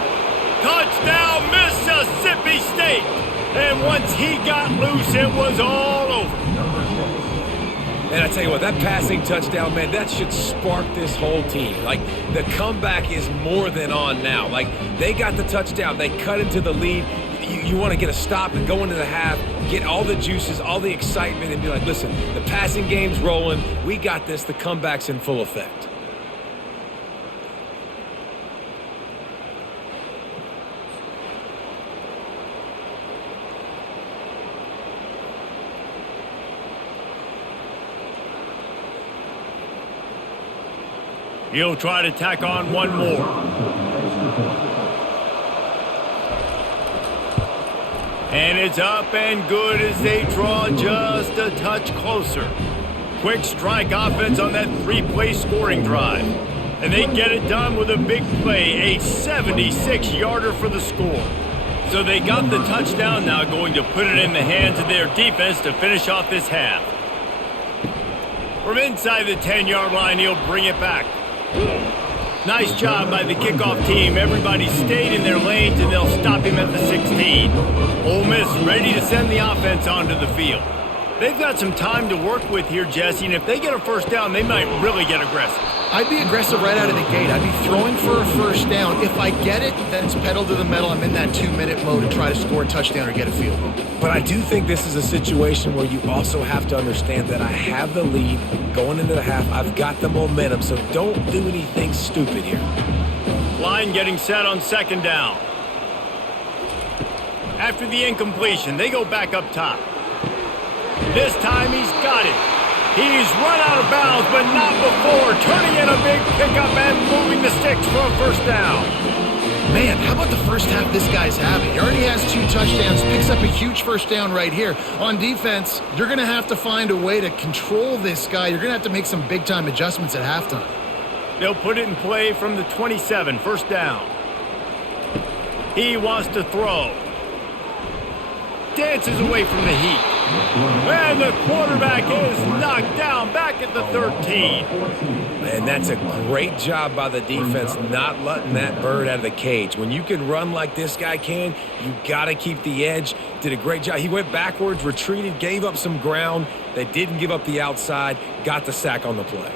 Touchdown, Mississippi State. And once he got loose, it was all over. And I tell you what, that passing touchdown, man, that should spark this whole team. Like, the comeback is more than on now. Like, they got the touchdown. They cut into the lead. You want to get a stop and go into the half, get all the juices, all the excitement, and be like, listen, the passing game's rolling. We got this. The comeback's in full effect. He'll try to tack on one more. And it's up and good as they draw just a touch closer. Quick strike offense on that 3-play scoring drive. And they get it done with a big play, a 76-yarder for the score. So they got the touchdown, now going to put it in the hands of their defense to finish off this half. From inside the 10-yard line, he'll bring it back. Nice job by the kickoff team. Everybody stayed in their lanes, and they'll stop him at the 16. Ole Miss ready to send the offense onto the field. They've got some time to work with here, Jesse, and if they get a first down, they might really get aggressive. I'd be aggressive right out of the gate. I'd be throwing for a first down. If I get it, then it's pedal to the metal. I'm in that 2-minute mode to try to score a touchdown or get a field goal. But I do think this is a situation where you also have to understand that I have the lead going into the half. I've got the momentum, so don't do anything stupid here. Line getting set on second down. After the incompletion, they go back up top. This time he's got it. He's run out of bounds, but not before. Turning in a big pickup and moving the sticks for a first down. Man, how about the first half this guy's having? He already has 2 touchdowns, picks up a huge first down right here. On defense, you're going to have to find a way to control this guy. You're going to have to make some big-time adjustments at halftime. They'll put it in play from the 27, first down. He wants to throw. Dances away from the heat. And the quarterback is knocked down back at the 13. And that's a great job by the defense not letting that bird out of the cage. When you can run like this guy can, you got to keep the edge. Did a great job. He went backwards, retreated, gave up some ground. They didn't give up the outside, got the sack on the play.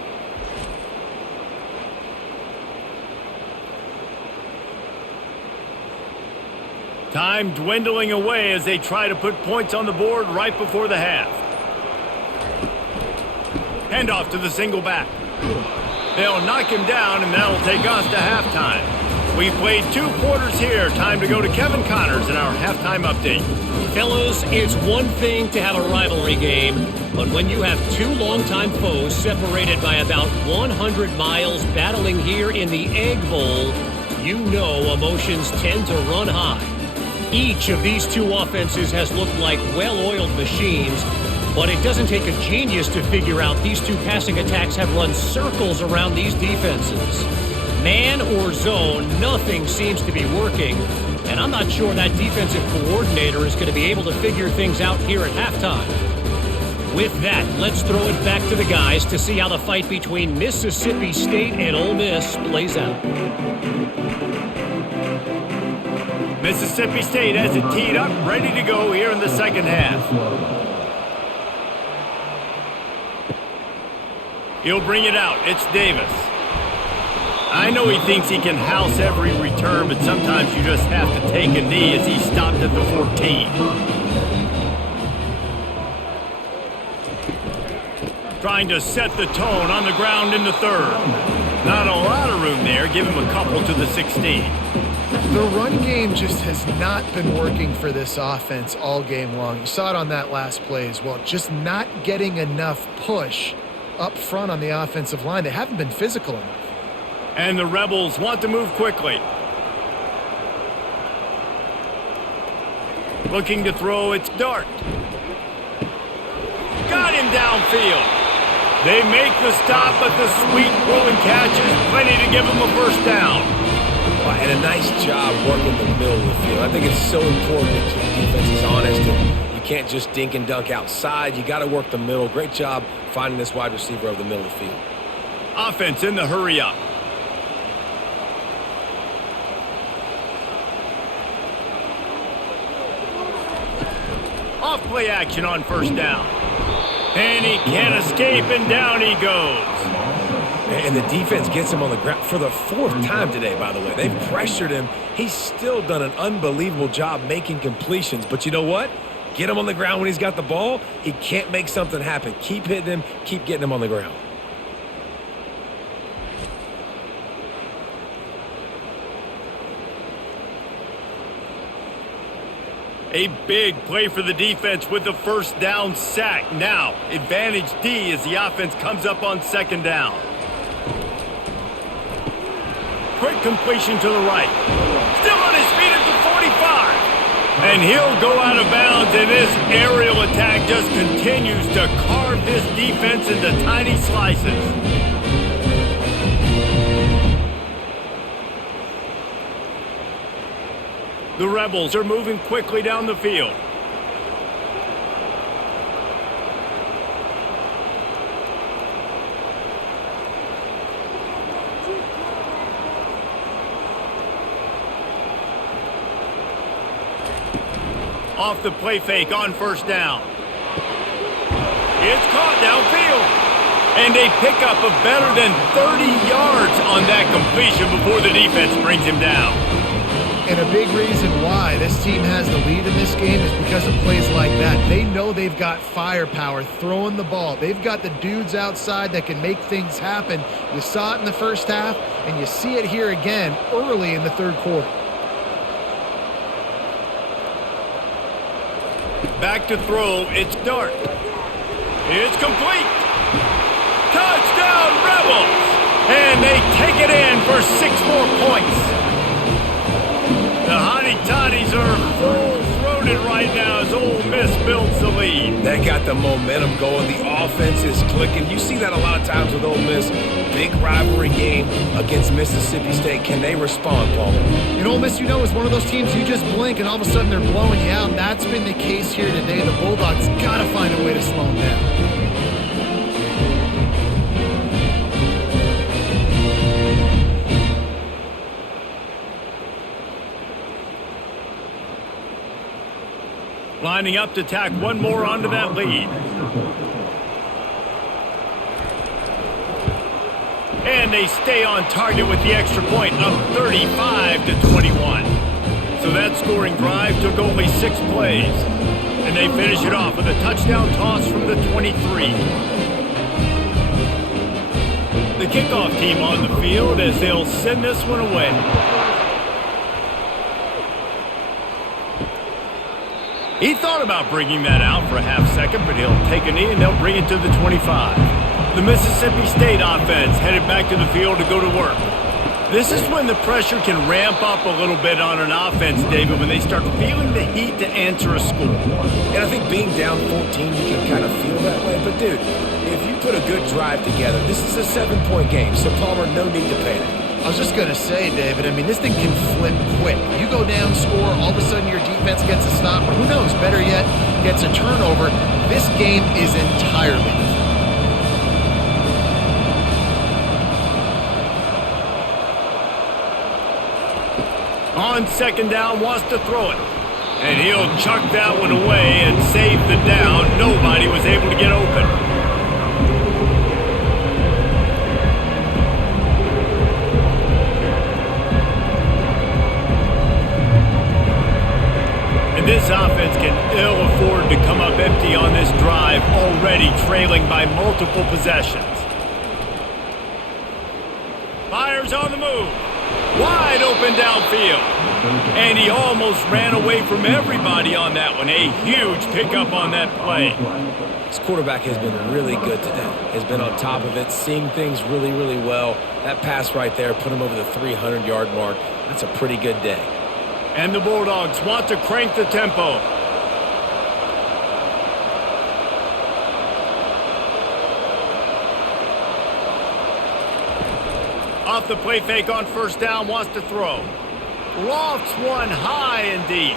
Time dwindling away as they try to put points on the board right before the half. Handoff to the single back. They'll knock him down, and that'll take us to halftime. We've played 2 quarters here. Time to go to Kevin Connors in our halftime update. Fellas, it's one thing to have a rivalry game, but when you have 2 longtime foes separated by about 100 miles battling here in the Egg Bowl, you know emotions tend to run high. Each of these 2 offenses has looked like well-oiled machines, but it doesn't take a genius to figure out these 2 passing attacks have run circles around these defenses. Man or zone, nothing seems to be working, and I'm not sure that defensive coordinator is going to be able to figure things out here at halftime. With that, let's throw it back to the guys to see how the fight between Mississippi State and Ole Miss plays out. Mississippi State has it teed up, ready to go here in the second half. He'll bring it out. It's Davis. I know he thinks he can house every return, but sometimes you just have to take a knee as he stopped at the 14. Trying to set the tone on the ground in the third. Not a lot of room there. Give him a couple to the 16. The run game just has not been working for this offense all game long. You saw it on that last play as well. Just not getting enough push up front on the offensive line. They haven't been physical enough. And the Rebels want to move quickly. Looking to throw, it's Dart. Got him downfield. They make the stop, but the sweet rolling catch is plenty to give him a first down. And a nice job working the middle of the field. I think it's so important to keep defenses honest. And you can't just dink and dunk outside. You got to work the middle. Great job finding this wide receiver over the middle of the field. Offense in the hurry up. Off play action on first down. And he can't escape, and down he goes. And the defense gets him on the ground for the 4th time today, by the way. They've pressured him. He's still done an unbelievable job making completions. But you know what? Get him on the ground when he's got the ball. He can't make something happen. Keep hitting him. Keep getting him on the ground. A big play for the defense with the first down sack. Now, advantage D as the offense comes up on second down. Quick completion to the right. Still on his feet at the 45. And he'll go out of bounds, and this aerial attack just continues to carve this defense into tiny slices. The Rebels are moving quickly down the field. Off the play fake on first down. It's caught downfield. And a pickup of better than 30 yards on that completion before the defense brings him down. And a big reason why this team has the lead in this game is because of plays like that. They know they've got firepower throwing the ball. They've got the dudes outside that can make things happen. You saw it in the first half, and you see it here again early in the third quarter. Back to throw, it's Dart. It's complete. Touchdown, Rebels! And they take it in for 6 more points. The Hottie Toddies are full-throated right now as Ole Miss builds the lead. They got the momentum going. The offense is clicking. You see that a lot of times with Ole Miss. Big rivalry game against Mississippi State. Can they respond, Paul? And Ole Miss, you know, is one of those teams you just blink and all of a sudden they're blowing you out. That's been the case here today. The Bulldogs got to find a way to slow them down. Lining up to tack one more onto that lead. And they stay on target with the extra point, up 35-21. So that scoring drive took only 6 plays. And they finish it off with a touchdown toss from the 23. The kickoff team on the field as they'll send this one away. He thought about bringing that out for a half second, but he'll take a knee and they'll bring it to the 25. The Mississippi State offense headed back to the field to go to work. This is when the pressure can ramp up a little bit on an offense, David, when they start feeling the heat to answer a score. And I think being down 14, you can kind of feel that way. But, dude, if you put a good drive together, this is a 7-point game, so Palmer, no need to panic. I was just going to say, David, I mean, this thing can flip quick. You go down, score, all of a sudden your defense gets a stop, or who knows, better yet, gets a turnover. This game is entirely different. On second down, wants to throw it. And he'll chuck that one away and save the down. Nobody was able to get open. This offense can ill afford to come up empty on this drive, already trailing by multiple possessions. Fires on the move. Wide open downfield. And he almost ran away from everybody on that one. A huge pickup on that play. This quarterback has been really good today. Has been on top of it, seeing things really, really well. That pass right there put him over the 300-yard mark. That's a pretty good day. And the Bulldogs want to crank the tempo. Off the play fake on first down, wants to throw. Lofts one high and deep.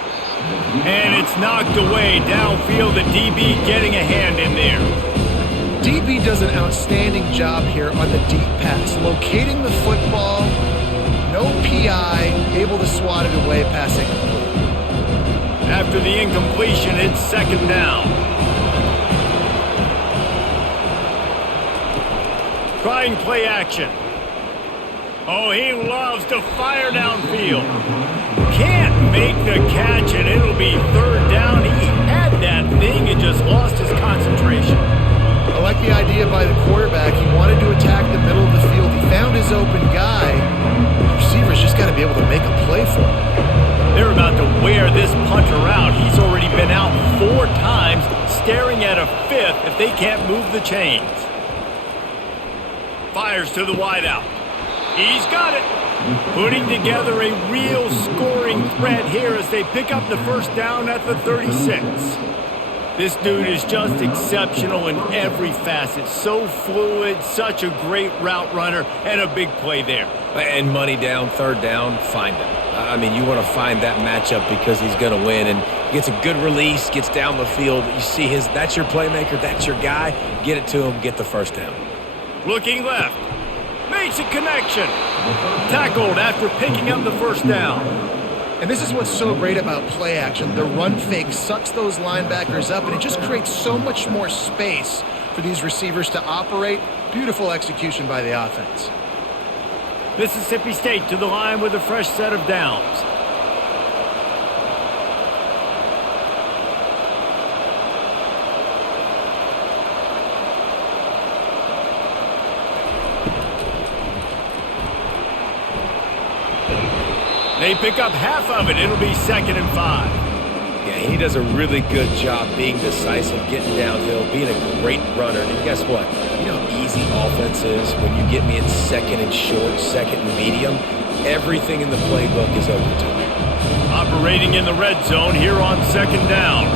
And it's knocked away downfield. The DB getting a hand in there. DB does an outstanding job here on the deep pass, locating the football. No PI, able to swat it away, pass incomplete. After the incompletion, it's second down. Trying play action. Oh, he loves to fire downfield. Can't make the catch, and it'll be third down. He had that thing and just lost his concentration. I like the idea by the quarterback. He wanted to attack the middle of the field. He found his open guy. Receivers just got to be able to make a play for him. They're about to wear this punter out. He's already been out 4 times, staring at a 5th if they can't move the chains. Fires to the wideout. He's got it. Putting together a real scoring threat here as they pick up the first down at the 36. This dude is just exceptional in every facet. So fluid, such a great route runner, and a big play there. And money down, third down, find him. I mean, you want to find that matchup because he's going to win. And gets a good release, gets down the field. You see that's your playmaker, that's your guy. Get it to him, get the first down. Looking left. Makes a connection. Tackled after picking up the first down. And this is what's so great about play action. The run fake sucks those linebackers up, and it just creates so much more space for these receivers to operate. Beautiful execution by the offense. Mississippi State to the line with a fresh set of downs. They pick up half of it. It'll be 2nd and 5. Yeah, he does a really good job being decisive, getting downhill, being a great runner. And guess what? You know how easy offense is when you get me in 2nd and short, 2nd and medium? Everything in the playbook is open to me. Operating in the red zone here on 2nd down.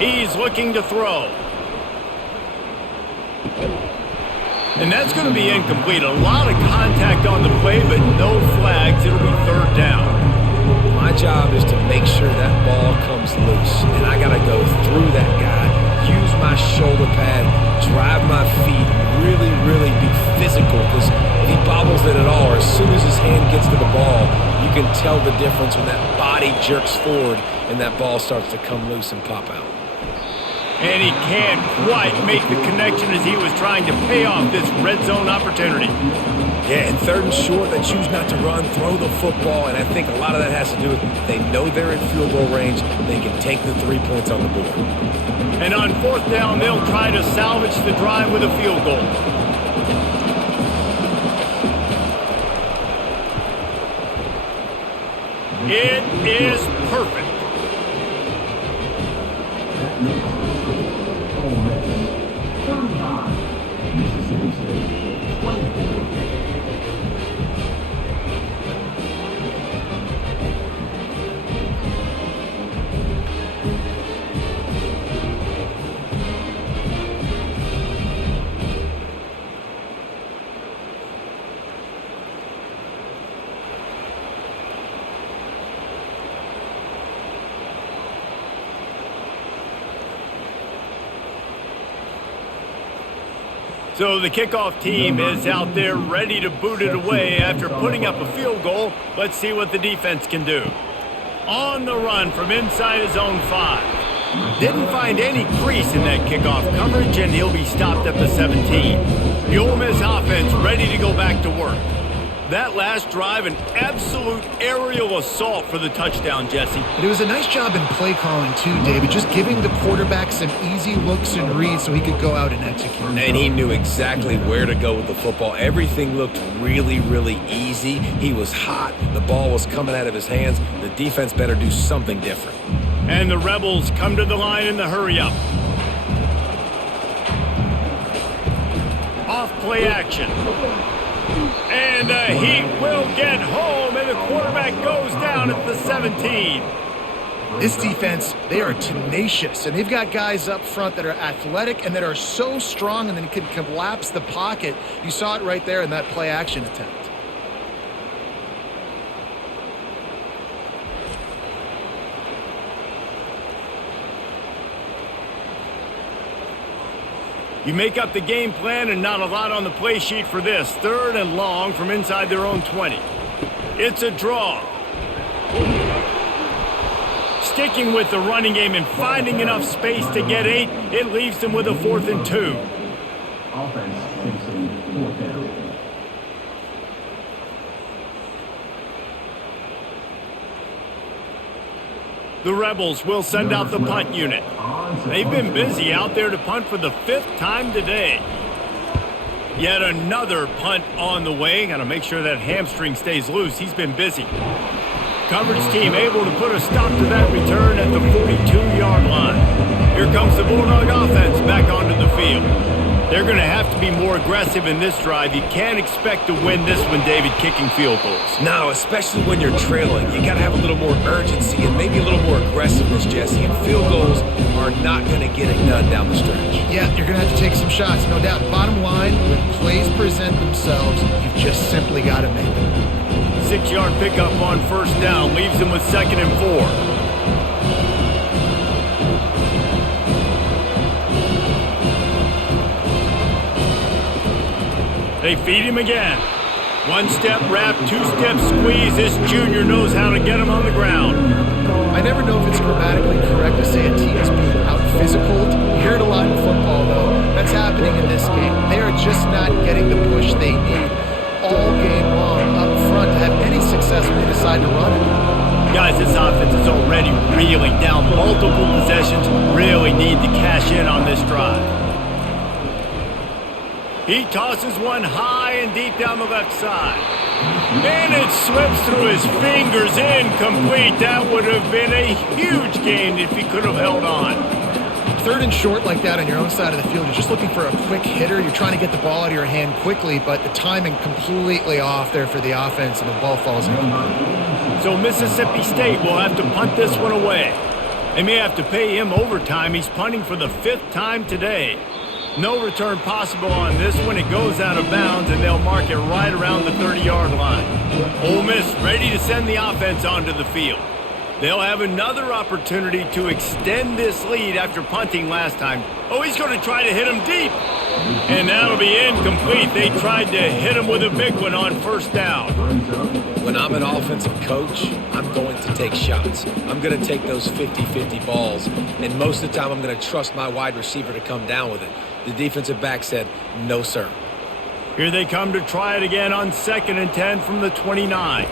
He's looking to throw. And that's going to be incomplete. A lot of contact on the play, but no flags. It'll be 3rd down. My job is to make sure that ball comes loose. And I got to go through that guy, use my shoulder pad, drive my feet, really be physical. Because if he bobbles it at all, or as soon as his hand gets to the ball, you can tell the difference when that body jerks forward and that ball starts to come loose and pop out. And he can't quite make the connection as he was trying to pay off this red zone opportunity. Yeah, and 3rd and short, they choose not to run, throw the football, and I think a lot of that has to do with they know they're in field goal range. They can take the 3 points on the board. And on 4th down, they'll try to salvage the drive with a field goal. It is perfect. So the kickoff team is out there ready to boot it away after putting up a field goal. Let's see what the defense can do. On the run from inside his own 5. Didn't find any crease in that kickoff coverage, and he'll be stopped at the 17. The Ole Miss offense ready to go back to work. That last drive, an absolute aerial assault for the touchdown, Jesse. But it was a nice job in play calling too, David, just giving the quarterback some easy looks and reads so he could go out and execute. And he knew exactly where to go with the football. Everything looked really easy. He was hot. The ball was coming out of his hands. The defense better do something different. And the Rebels come to the line in the hurry-up. Off play action. And he will get home, and the quarterback goes down at the 17. This defense, they are tenacious, and they've got guys up front that are athletic and that are so strong and then can collapse the pocket. You saw it right there in that play action attempt. You make up the game plan and not a lot on the play sheet for this. 3rd and long from inside their own 20. It's a draw. Sticking with the running game and finding enough space to get 8, it leaves them with a 4th and 2. Offense facing 4th down. The Rebels will send out the punt unit. They've been busy out there to punt for the 5th time today. Yet another punt on the way. Got to make sure that hamstring stays loose. He's been busy. Coverage team able to put a stop to that return at the 42-yard line. Here comes the Bulldog offense back onto the field. They're going to have to be more aggressive in this drive. You can't expect to win this one, David, kicking field goals. No, especially when you're trailing. You got to have a little more urgency and maybe a little more aggressiveness, Jesse. And field goals are not going to get it done down the stretch. Yeah, you're going to have to take some shots, no doubt. Bottom line, when plays present themselves, you've just simply got to make them. 6-yard pickup on 1st down leaves them with 2nd and 4. They feed him again. One-step wrap, two-step squeeze. This junior knows how to get him on the ground. I never know if it's grammatically correct to say a team is being out-physicaled. You hear it a lot in football, though. That's happening in this game. They are just not getting the push they need all game long up front to have any success when they decide to run it. Guys, this offense is already reeling down multiple possessions. Really need to cash in on this drive. He tosses one high and deep down the left side. And it slips through his fingers, incomplete. That would have been a huge gain if he could have held on. Third and short like that on your own side of the field, you're just looking for a quick hitter. You're trying to get the ball out of your hand quickly, but the timing completely off there for the offense, and the ball falls incomplete. So Mississippi State will have to punt this one away. They may have to pay him overtime. He's punting for the 5th time today. No return possible on this one. It goes out of bounds, and they'll mark it right around the 30-yard line. Ole Miss ready to send the offense onto the field. They'll have another opportunity to extend this lead after punting last time. Oh, he's going to try to hit him deep. And that'll be incomplete. They tried to hit him with a big one on first down. When I'm an offensive coach, I'm going to take shots. I'm going to take those 50-50 balls, and most of the time I'm going to trust my wide receiver to come down with it. The defensive back said, no, sir. Here they come to try it again on 2nd and 10 from the 29.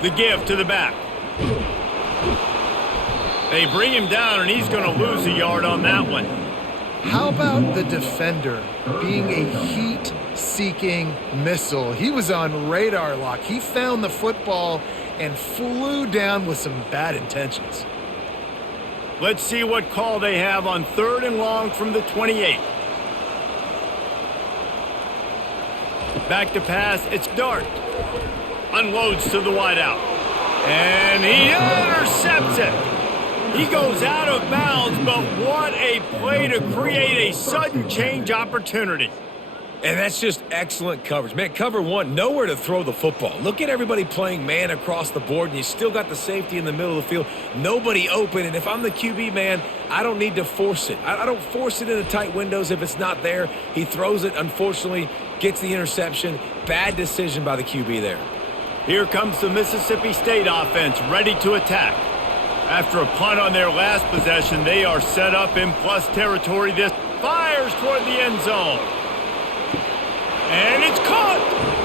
The give to the back. They bring him down, and he's going to lose a yard on that one. How about the defender being a heat-seeking missile? He was on radar lock. He found the football and flew down with some bad intentions. Let's see what call they have on 3rd and long from the 28. Back to pass, it's Dart. Unloads to the wideout. And he intercepts it. He goes out of bounds, but what a play to create a sudden change opportunity. And that's just excellent coverage. Man, cover one, nowhere to throw the football. Look at everybody playing man across the board, and you still got the safety in the middle of the field. Nobody open, and if I'm the QB, man, I don't need to force it. I don't force it in the tight windows if it's not there. He throws it, unfortunately, gets the interception. Bad decision by the QB there. Here comes the Mississippi State offense ready to attack. After a punt on their last possession, they are set up in plus territory. This fires toward the end zone. And it's caught!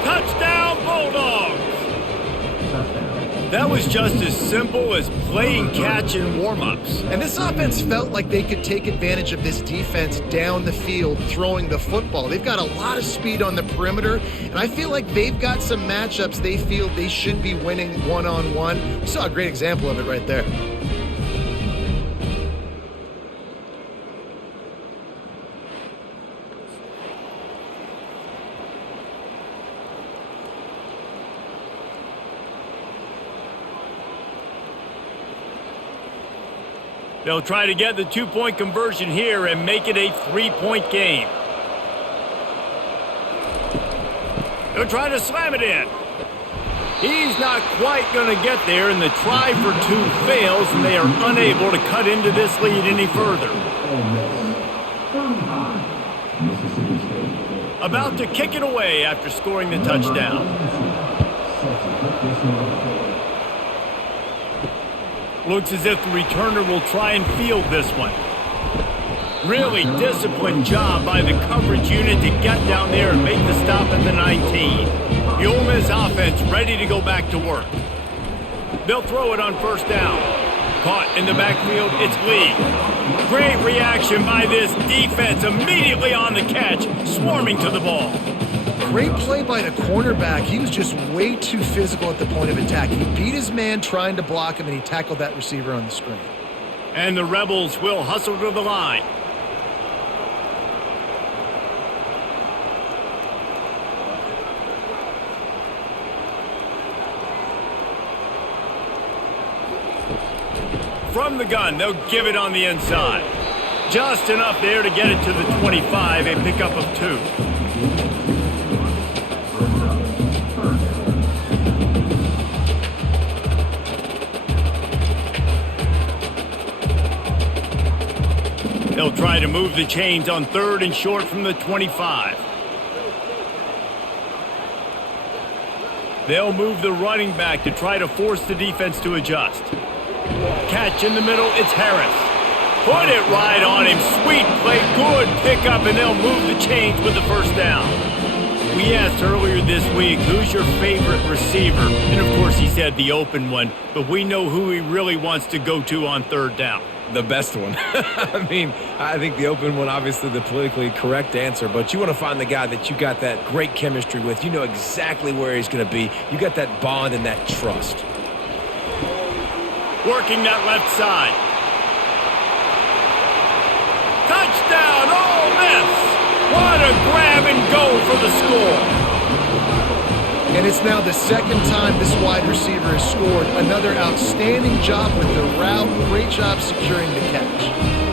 Touchdown, Bulldogs! That was just as simple as playing catch in warm-ups. And this offense felt like they could take advantage of this defense down the field throwing the football. They've got a lot of speed on the perimeter, and I feel like they've got some matchups they feel they should be winning one-on-one. We saw a great example of it right there. They'll try to get the 2-point conversion here and make it a 3-point game. They'll try to slam it in. He's not quite going to get there, and the try for 2 fails, and they are unable to cut into this lead any further. About to kick it away after scoring the touchdown. Looks as if the returner will try and field this one. Really disciplined job by the coverage unit to get down there and make the stop at the 19. The Ole Miss offense ready to go back to work. They'll throw it on first down. Caught in the backfield, it's Lee. Great reaction by this defense, immediately on the catch, swarming to the ball. Great play by the cornerback. He was just way too physical at the point of attack. He beat his man trying to block him, and he tackled that receiver on the screen. And the Rebels will hustle to the line. From the gun, they'll give it on the inside. Just enough there to get it to the 25, a pickup of 2. They'll try to move the chains on 3rd and short from the 25. They'll move the running back to try to force the defense to adjust. Catch in the middle, it's Harris. Put it right on him. Sweet play, good pickup, and they'll move the chains with the first down. We asked earlier this week, who's your favorite receiver? And of course he said the open one, but we know who he really wants to go to on third down. The best one. I mean, I think the open one, obviously the politically correct answer, but you want to find the guy that you got that great chemistry with. You know exactly where he's going to be. You got that bond and that trust. Working that left side. Touchdown, Ole Miss! What a grab and go for the score. And it's now the second time this wide receiver has scored. Another outstanding job with the route. Great job securing the catch.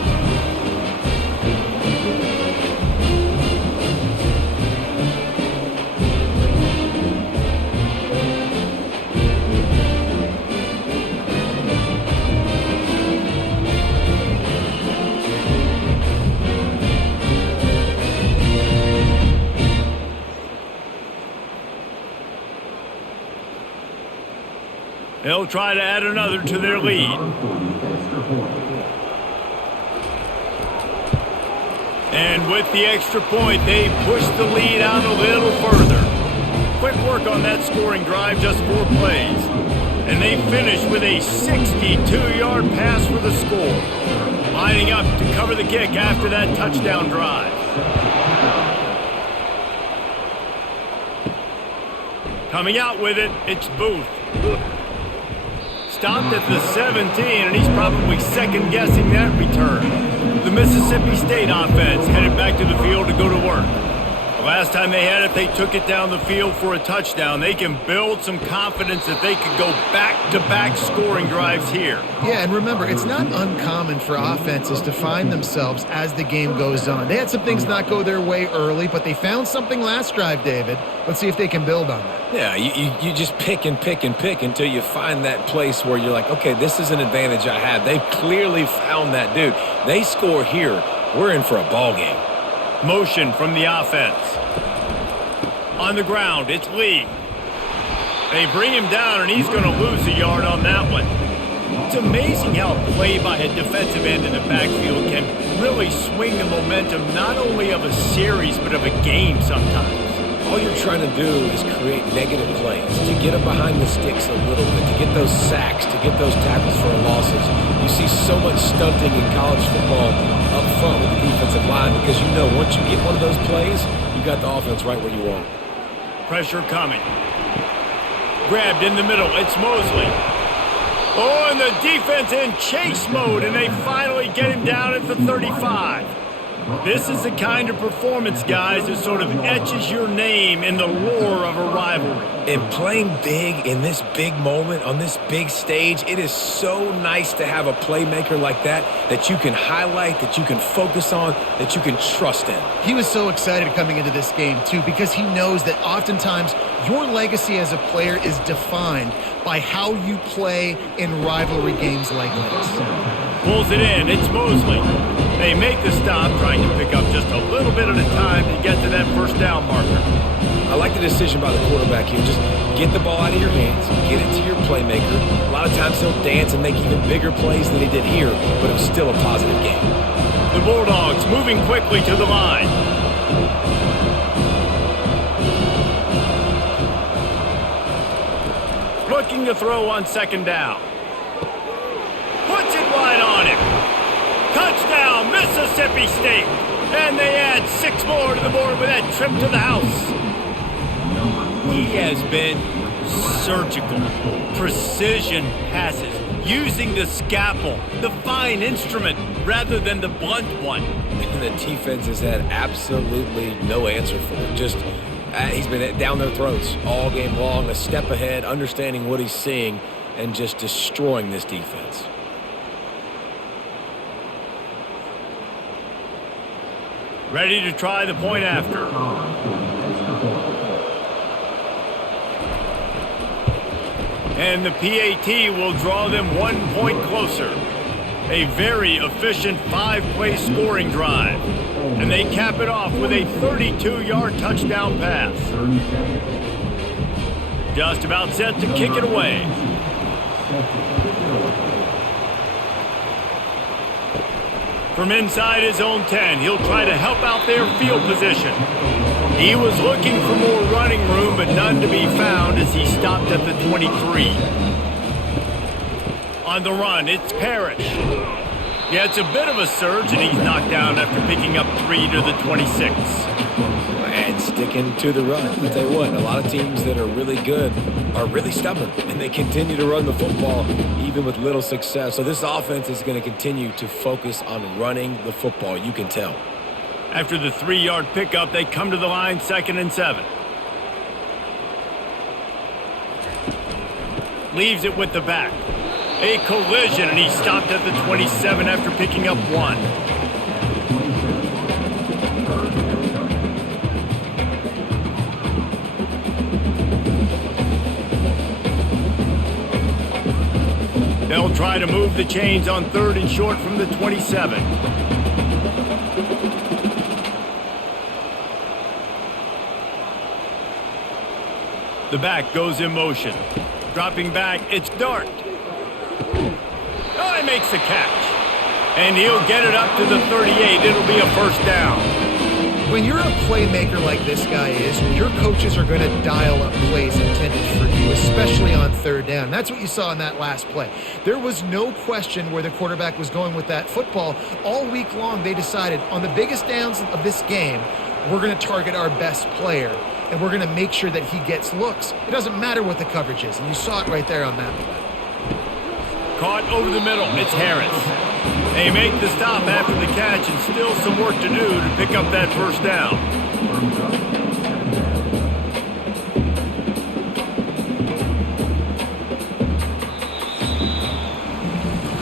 They'll try to add another to their lead. And with the extra point, they push the lead out a little further. Quick work on that scoring drive, just 4 plays. And they finish with a 62-yard pass for the score. Lining up to cover the kick after that touchdown drive. Coming out with it, it's Booth. Stopped at the 17, and he's probably second-guessing that return. The Mississippi State offense headed back to the field to go to work. The last time they had it, they took it down the field for a touchdown. They can build some confidence that they could go back-to-back scoring drives here. Yeah, and remember, it's not uncommon for offenses to find themselves as the game goes on. They had some things not go their way early, but they found something last drive, David. Let's see if they can build on that. Yeah, you just pick and pick and pick until you find that place where you're like, okay, this is an advantage I have. They've clearly found that dude. They score here, we're in for a ball game. Motion from the offense. On the ground, it's Lee. They bring him down, and he's going to lose a yard on that one. It's amazing how a play by a defensive end in the backfield can really swing the momentum not only of a series but of a game sometimes. All you're trying to do is create negative plays, to get them behind the sticks a little bit, to get those sacks, to get those tackles for losses. You see so much stunting in college football up front with the defensive line because you know once you get one of those plays, you got the offense right where you want. Pressure coming. Grabbed in the middle. It's Mosley. Oh, and the defense in chase mode, and they finally get him down at the 35. This is the kind of performance, guys, that sort of etches your name in the lore of a rivalry. And playing big in this big moment, on this big stage, it is so nice to have a playmaker like that you can highlight, that you can focus on, that you can trust in. He was so excited coming into this game, too, because he knows that oftentimes your legacy as a player is defined by how you play in rivalry games like this. Pulls it in. It's Mosley. They make the stop, trying to pick up just a little bit at a time to get to that first down marker. I like the decision by the quarterback here. Just get the ball out of your hands, get it to your playmaker. A lot of times he'll dance and make even bigger plays than he did here, but it was still a positive game. The Bulldogs moving quickly to the line. Looking to throw on second down. Puts it right on him. Touchdown, Mississippi State. And they add 6 more to the board with that trip to the house. He has been surgical. Precision passes. Using the scalpel, the fine instrument, rather than the blunt one. And the defense has had absolutely no answer for it. Just, he's been down their throats all game long, a step ahead, understanding what he's seeing, and just destroying this defense. Ready to try the point after. And the PAT will draw them 1 point closer. A very efficient 5-play scoring drive. And they cap it off with a 32-yard touchdown pass. Just about set to kick it away. From inside his own 10, he'll try to help out their field position. He was looking for more running room, but none to be found as he stopped at the 23. On the run, it's Parrish. Yeah, it's a bit of a surge, and he's knocked down after picking up 3 to the 26. And sticking to the run. I'll tell you what, a lot of teams that are really good are really stubborn, and they continue to run the football even with little success. So this offense is going to continue to focus on running the football. You can tell. After the 3-yard pickup, they come to the line 2nd and 7. Leaves it with the back. A collision, and he stopped at the 27 after picking up 1. They'll try to move the chains on 3rd and short from the 27. The back goes in motion. Dropping back, it's Dart. Oh, he makes the catch. And he'll get it up to the 38. It'll be a first down. When you're a playmaker like this guy is, your coaches are going to dial up plays intended for you, especially on 3rd down. That's what you saw in that last play. There was no question where the quarterback was going with that football. All week long, they decided on the biggest downs of this game, we're going to target our best player, and we're going to make sure that he gets looks. It doesn't matter what the coverage is, and you saw it right there on that play. Caught over the middle, it's Harris. They make the stop after the catch, and still some work to do to pick up that first down.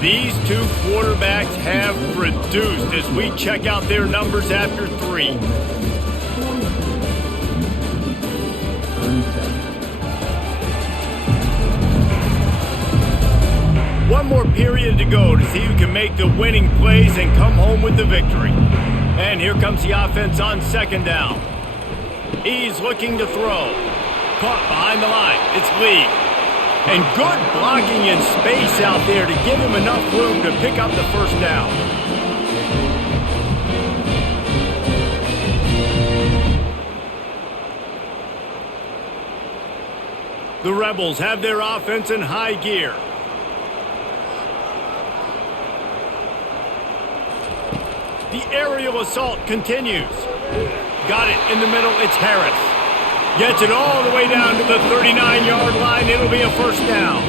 These two quarterbacks have produced as we check out their numbers after 3. One more period to go to see who can make the winning plays and come home with the victory. And here comes the offense on 2nd down. He's looking to throw. Caught behind the line. It's Lee. And good blocking and space out there to give him enough room to pick up the first down. The Rebels have their offense in high gear. The aerial assault continues. Got it in the middle, it's Harris. Gets it all the way down to the 39-yard line. It'll be a first down.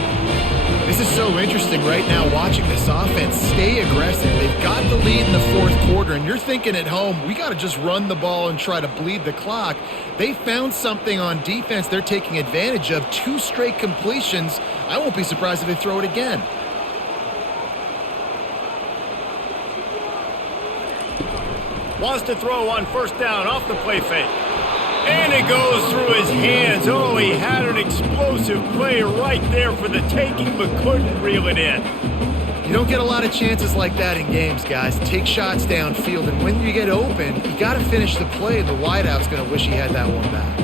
This is so interesting right now watching this offense stay aggressive. They've got the lead in the 4th quarter, and you're thinking at home, we got to just run the ball and try to bleed the clock. They found something on defense they're taking advantage of. 2 straight completions. I won't be surprised if they throw it again. Wants to throw on first down off the play fake. And it goes through his hands. Oh, he had an explosive play right there for the taking, but couldn't reel it in. You don't get a lot of chances like that in games, guys. Take shots downfield, and when you get open, you got to finish the play. The wideout's going to wish he had that one back.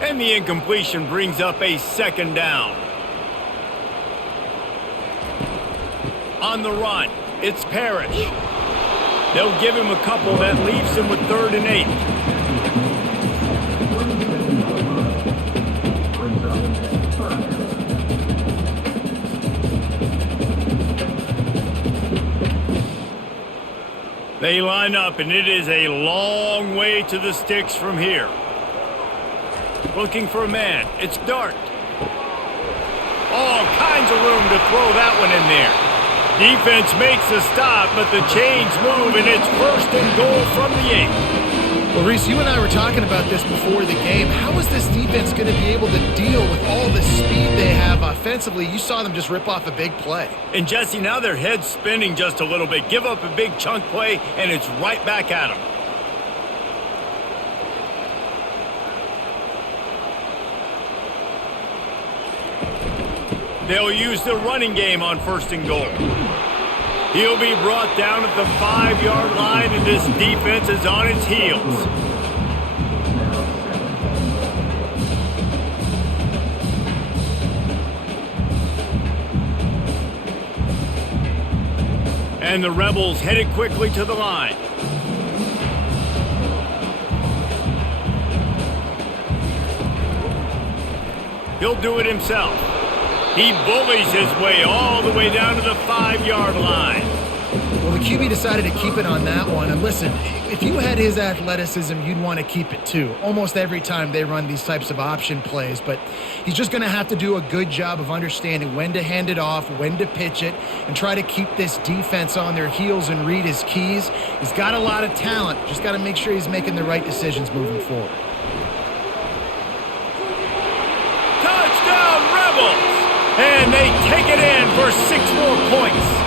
And the incompletion brings up a 2nd down. On the run, it's Parrish. They'll give him a couple that leaves him with 3rd and 8. They line up, and it is a long way to the sticks from here. Looking for a man. It's Dart. All kinds of room to throw that one in there. Defense makes the stop, but the chains move, and it's 1st and goal from the 8. Well, Reese, you and I were talking about this before the game. How is this defense going to be able to deal with all the speed they have offensively? You saw them just rip off a big play. And, Jesse, now their head's spinning just a little bit. Give up a big chunk play, and it's right back at them. They'll use the running game on 1st and goal. He'll be brought down at the 5-yard line, and this defense is on its heels. And the Rebels headed quickly to the line. He'll do it himself. He bullies his way all the way down to the 5-yard line. Well, the QB decided to keep it on that one. And listen, if you had his athleticism, you'd want to keep it too. Almost every time they run these types of option plays. But he's just going to have to do a good job of understanding when to hand it off, when to pitch it, and try to keep this defense on their heels and read his keys. He's got a lot of talent. Just got to make sure he's making the right decisions moving forward. Touchdown, Rebels! And they take it in for 6 more points.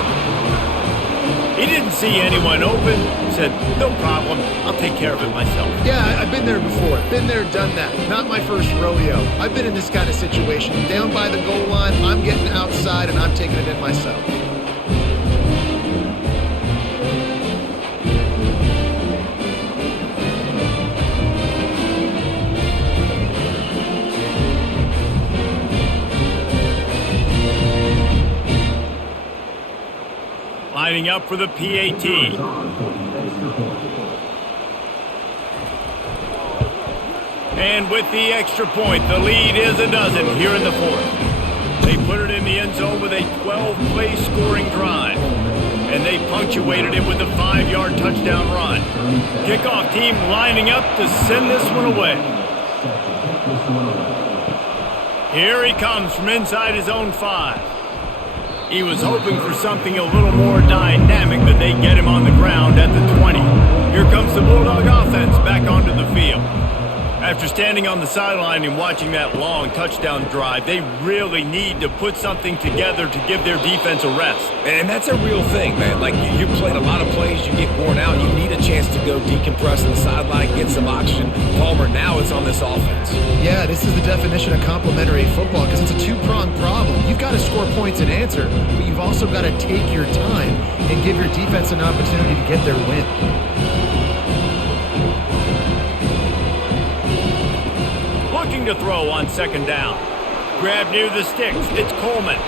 He didn't see anyone open. Said, no problem. I'll take care of it myself. Yeah, I've been there before. Been there, done that. Not my first rodeo. I've been in this kind of situation. Down by the goal line, I'm getting outside, and I'm taking it in myself. Lining up for the PAT. And with the extra point, the lead is a dozen here in the 4th. They put it in the end zone with a 12-play scoring drive. And they punctuated it with a 5-yard touchdown run. Kickoff team lining up to send this one away. Here he comes from inside his own 5. He was hoping for something a little more dynamic, but they get him on the ground at the 20. Here comes the Bulldog offense back onto the field. After standing on the sideline and watching that long touchdown drive, they really need to put something together to give their defense a rest. And that's a real thing, man. Like, you played a lot of plays, you get worn out, you need a chance to go decompress on the sideline, get some oxygen. Palmer, now it's on this offense. Yeah, this is the definition of complementary football because it's a two-pronged problem. You've got to score points and answer, but you've also got to take your time and give your defense an opportunity to get their win. Looking to throw on 2nd down. Grab near the sticks. It's Coleman.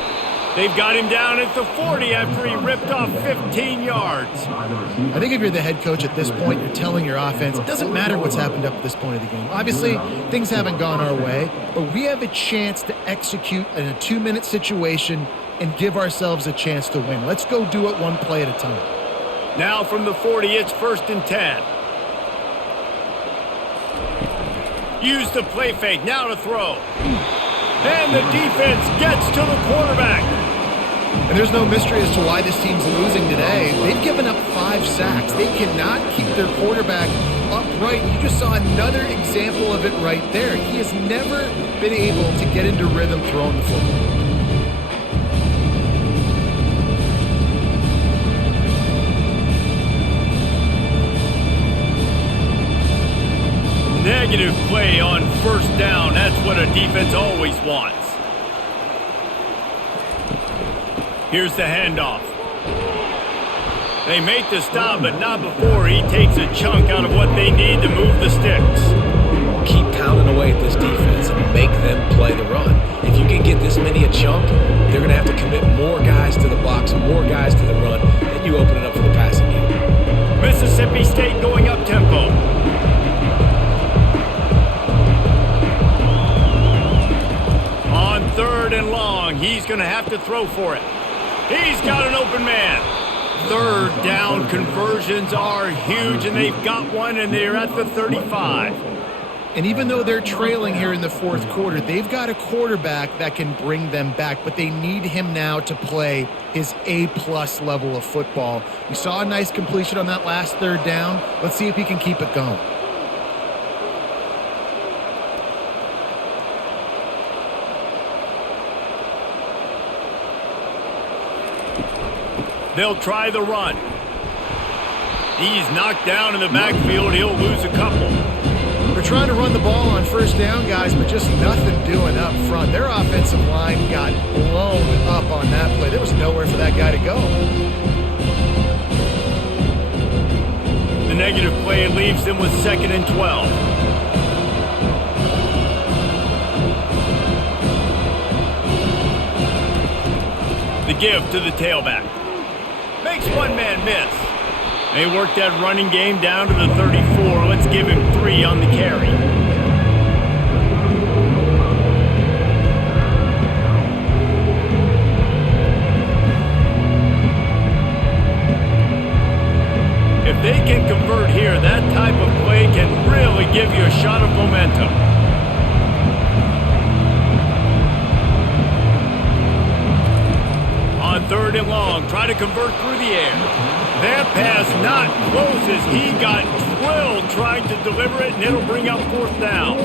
They've got him down at the 40 after he ripped off 15 yards. I think if you're the head coach at this point, you're telling your offense, it doesn't matter what's happened up to this point of the game. Obviously, things haven't gone our way, but we have a chance to execute in a 2-minute situation and give ourselves a chance to win. Let's go do it one play at a time. Now from the 40, it's 1st and 10. Use the play fake, now to throw. And the defense gets to the quarterback. And there's no mystery as to why this team's losing today. They've given up 5 sacks. They cannot keep their quarterback upright. You just saw another example of it right there. He has never been able to get into rhythm throwing the football. Negative play on 1st down. That's what a defense always wants. Here's the handoff. They make the stop, but not before he takes a chunk out of what they need to move the sticks. Keep pounding away at this defense and make them play the run. If you can get this many a chunk, they're going to have to commit more guys to the box, more guys to the run, then you open it up for the passing game. Mississippi State going up tempo. On 3rd and long, he's going to have to throw for it. He's got an open man. 3rd down conversions are huge, and they've got one, and they're at the 35. And even though they're trailing here in the 4th quarter, they've got a quarterback that can bring them back, but they need him now to play his A-plus level of football. We saw a nice completion on that last 3rd down. Let's see if he can keep it going. They'll try the run. He's knocked down in the backfield. He'll lose a couple. They're trying to run the ball on 1st down, guys, but just nothing doing up front. Their offensive line got blown up on that play. There was nowhere for that guy to go. The negative play leaves them with 2nd and 12. The give to the tailback. Makes one man miss. They work that running game down to the 34. Let's give him 3 on the carry. If they can convert here, that type of play can really give you a shot of momentum. On 3rd and long, try to convert through the air. That pass not close as he got drilled trying to deliver it, and it'll bring up 4th down.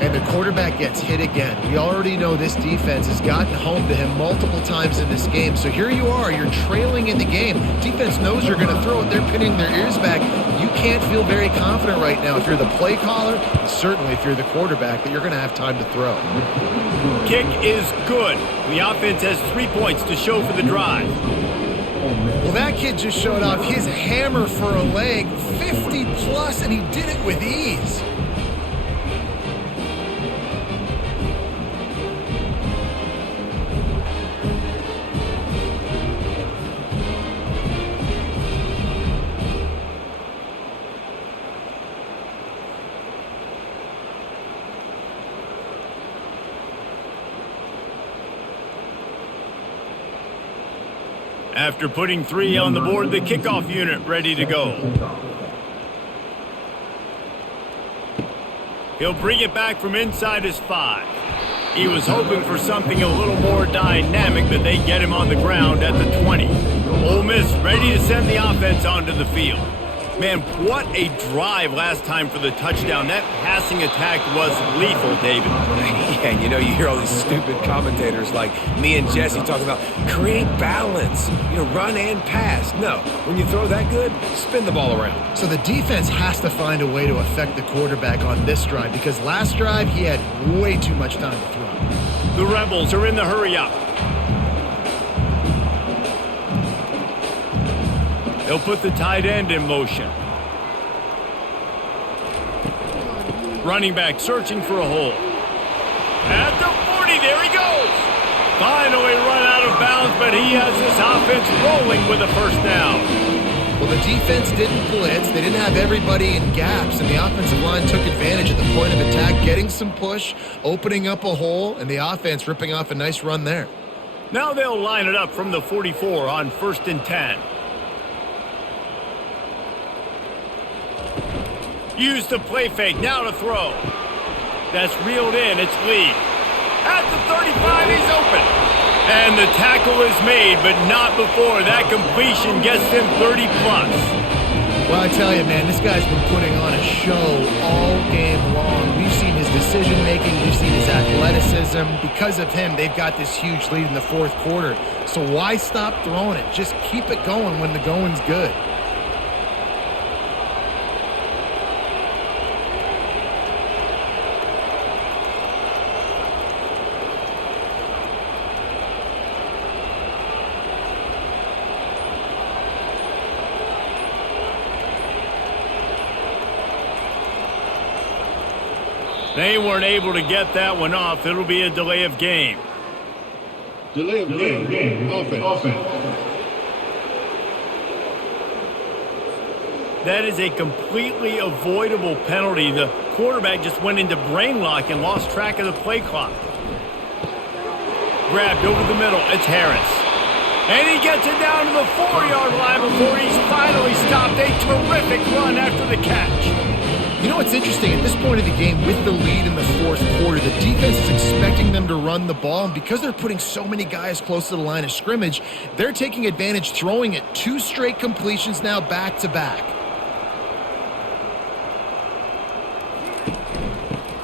And the quarterback gets hit again. We already know this defense has gotten home to him multiple times in this game. So here you are, you're trailing in the game. Defense knows you're going to throw it. They're pinning their ears back. You can't feel very confident right now if you're the play caller, and certainly if you're the quarterback, that you're going to have time to throw. Kick is good. The offense has 3 points to show for the drive. Well, that kid just showed off his hammer for a leg, 50 plus, and he did it with ease. After putting 3 on the board, the kickoff unit ready to go. He'll bring it back from inside his 5. He was hoping for something a little more dynamic, but they get him on the ground at the 20. Ole Miss ready to send the offense onto the field. Man, what a drive last time for the touchdown. That passing attack was lethal, David. Yeah, and you hear all these stupid commentators like me and Jesse talking about create balance, run and pass. No, when you throw that good, spin the ball around. So the defense has to find a way to affect the quarterback on this drive because last drive he had way too much time to throw. The Rebels are in the hurry up. They'll put the tight end in motion. Running back searching for a hole. At the 40, there he goes. Finally run out of bounds, but he has this offense rolling with a 1st down. Well, the defense didn't blitz. They didn't have everybody in gaps, and the offensive line took advantage at the point of attack, getting some push, opening up a hole, and the offense ripping off a nice run there. Now they'll line it up from the 44 on 1st and 10. Use the play fake, now to throw. That's reeled in, it's Lee. At the 35, he's open. And the tackle is made, but not before that completion gets him 30 plus. Well, I tell you, man, this guy's been putting on a show all game long. We've seen his decision-making. We've seen his athleticism. Because of him, they've got this huge lead in the 4th quarter. So why stop throwing it? Just keep it going when the going's good. They weren't able to get that one off. It'll be a delay of game. Delay of game. Offense. That is a completely avoidable penalty. The quarterback just went into brain lock and lost track of the play clock. Grabbed over the middle. It's Harris. And he gets it down to the 4-yard line before he's finally stopped. A terrific run after the catch. You know what's interesting? At this point of the game, with the lead in the 4th quarter, the defense is expecting them to run the ball, and because they're putting so many guys close to the line of scrimmage, they're taking advantage, throwing it 2 straight completions now back-to-back.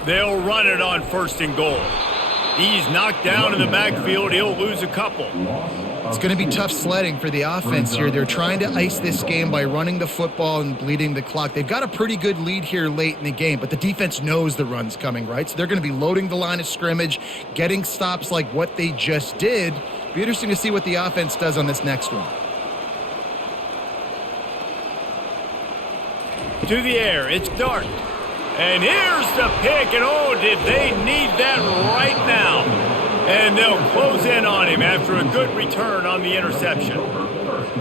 They'll run it on 1st and goal. He's knocked down in the backfield. He'll lose a couple. It's going to be tough sledding for the offense here. They're trying to ice this game by running the football and bleeding the clock. They've got a pretty good lead here late in the game, but the defense knows the run's coming, right? So they're going to be loading the line of scrimmage, getting stops like what they just did. Be interesting to see what the offense does on this next one. To the air, it's Dart. And here's the pick, and oh, did they need that right now. And they'll close in on him after a good return on the interception.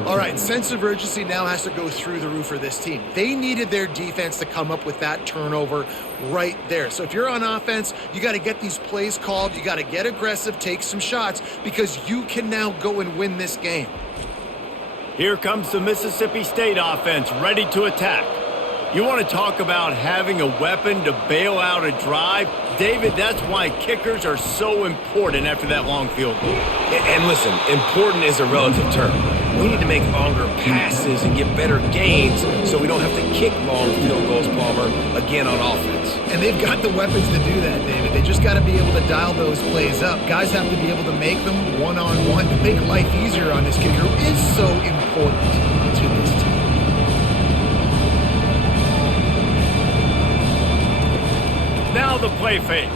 All right, sense of urgency now has to go through the roof for this team. They needed their defense to come up with that turnover right there. So if you're on offense, you got to get these plays called. You got to get aggressive, take some shots, because you can now go and win this game. Here comes the Mississippi State offense ready to attack. You want to talk about having a weapon to bail out a drive? David, that's why kickers are so important after that long field goal. And listen, important is a relative term. We need to make longer passes and get better gains so we don't have to kick long field goals, Palmer, again on offense. And they've got the weapons to do that, David. They just got to be able to dial those plays up. Guys have to be able to make them one-on-one to make life easier on this kicker, who is so important to this team. Now the play fake.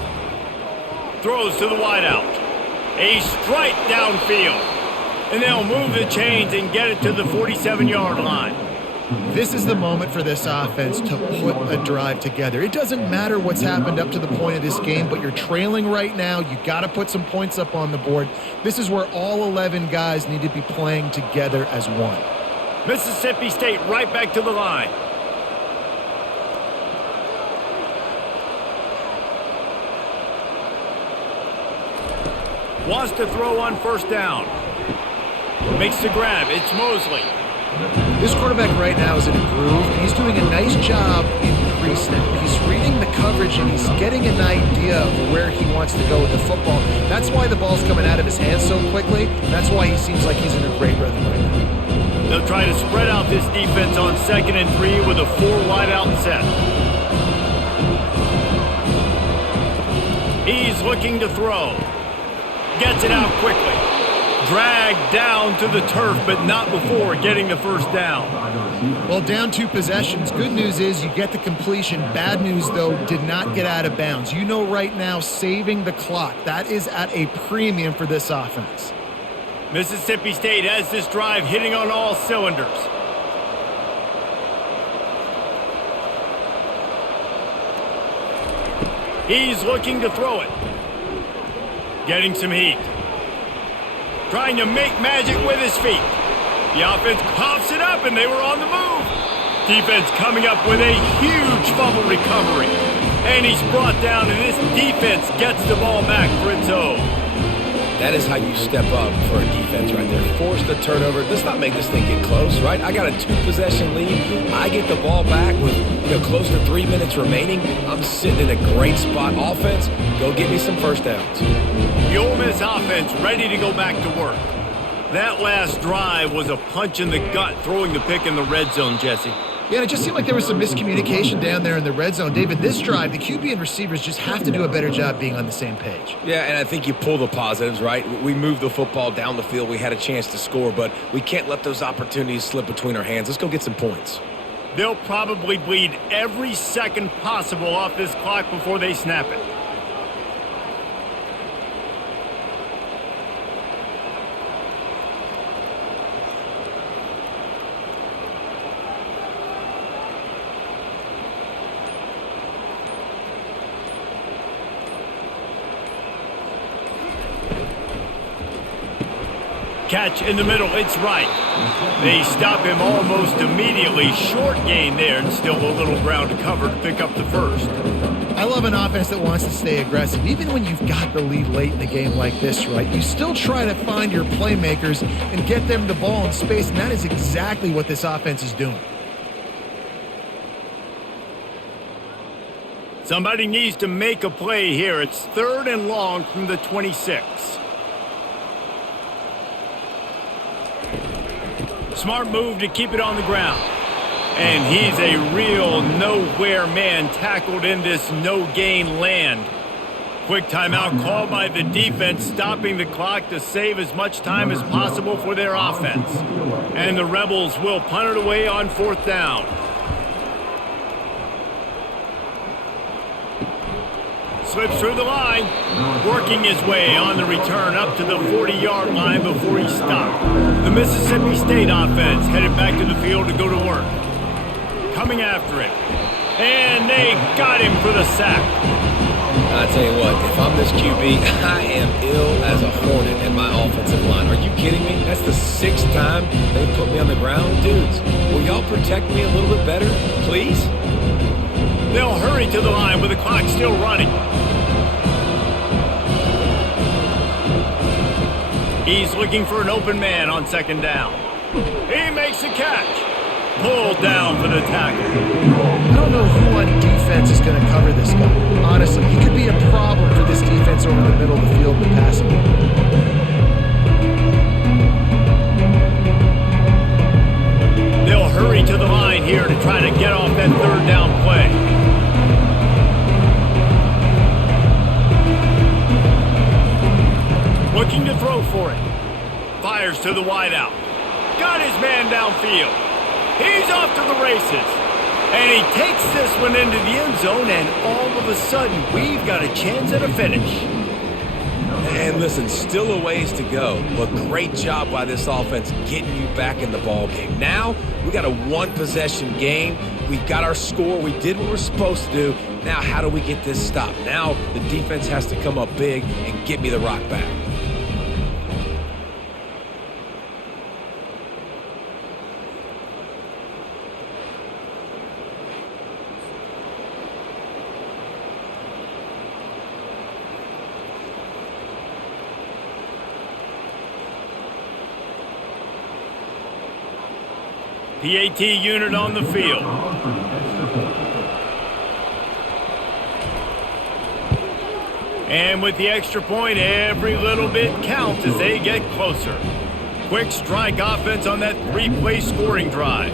Throws to the wideout. A strike downfield. And they'll move the chains and get it to the 47-yard line. This is the moment for this offense to put a drive together. It doesn't matter what's happened up to the point of this game, but you're trailing right now. You got to put some points up on the board. This is where all 11 guys need to be playing together as one. Mississippi State right back to the line. Wants to throw on first down. Makes the grab. It's Mosley. This quarterback right now is in a groove. He's doing a nice job in pre-snap. He's reading the coverage, and he's getting an idea of where he wants to go with the football. That's why the ball's coming out of his hands so quickly. That's why he seems like he's in a great rhythm right now. They'll try to spread out this defense on 2nd and 3 with a 4-wide-out set. He's looking to throw. Gets it out quickly. Dragged down to the turf, but not before getting the first down. Well, down 2 possessions. Good news is you get the completion. Bad news, though, did not get out of bounds. You know right now, saving the clock. That is at a premium for this offense. Mississippi State has this drive hitting on all cylinders. He's looking to throw it. Getting some heat. Trying to make magic with his feet. The offense coughs it up, and they were on the move. Defense coming up with a huge fumble recovery. And he's brought down, and this defense gets the ball back for its own. That is how you step up for a defense right there. Force the turnover. Let's not make this thing get close, right? I got a 2-possession lead. I get the ball back with close to 3 minutes remaining. I'm sitting in a great spot. Offense, go get me some first downs. The Ole Miss offense ready to go back to work. That last drive was a punch in the gut, throwing the pick in the red zone, Jesse. Yeah, and it just seemed like there was some miscommunication down there in the red zone. David, this drive, the QB and receivers just have to do a better job being on the same page. Yeah, and I think you pull the positives, right? We moved the football down the field. We had a chance to score, but we can't let those opportunities slip between our hands. Let's go get some points. They'll probably bleed every second possible off this clock before they snap it. Catch in the middle, it's right. They stop him almost immediately. Short gain there, and still a little ground to cover to pick up the first. I love an offense that wants to stay aggressive. Even when you've got the lead late in the game like this, right, you still try to find your playmakers and get them the ball in space, and that is exactly what this offense is doing. Somebody needs to make a play here. It's 3rd and long from the 26. Smart move to keep it on the ground. And he's a real nowhere man, tackled in this no-gain land. Quick timeout called by the defense, stopping the clock to save as much time as possible for their offense. And the Rebels will punt it away on 4th down. Slips through the line, working his way on the return up to the 40-yard line before he stopped. The Mississippi State offense headed back to the field to go to work. Coming after it. And they got him for the sack. I tell you what, if I'm this QB, I am ill as a hornet in my offensive line. Are you kidding me? That's the 6th time they put me on the ground. Dudes, will y'all protect me a little bit better, please? They'll hurry to the line with the clock still running. He's looking for an open man on 2nd down. He makes the catch. Pulled down for the tackle. I don't know who on defense is going to cover this guy. Honestly, he could be a problem for this defense over the middle of the field in the passing game. They'll hurry to the line here to try to get off that 3rd down play. Looking to throw for it. Fires to the wideout. Got his man downfield. He's off to the races. And he takes this one into the end zone, and all of a sudden, we've got a chance at a finish. And listen, still a ways to go, but great job by this offense getting you back in the ball game. Now, we got a 1-possession game. We got our score. We did what we're supposed to do. Now, how do we get this stopped? Now, the defense has to come up big and get me the rock back. PAT unit on the field. And with the extra point, every little bit counts as they get closer. Quick strike offense on that 3-play scoring drive.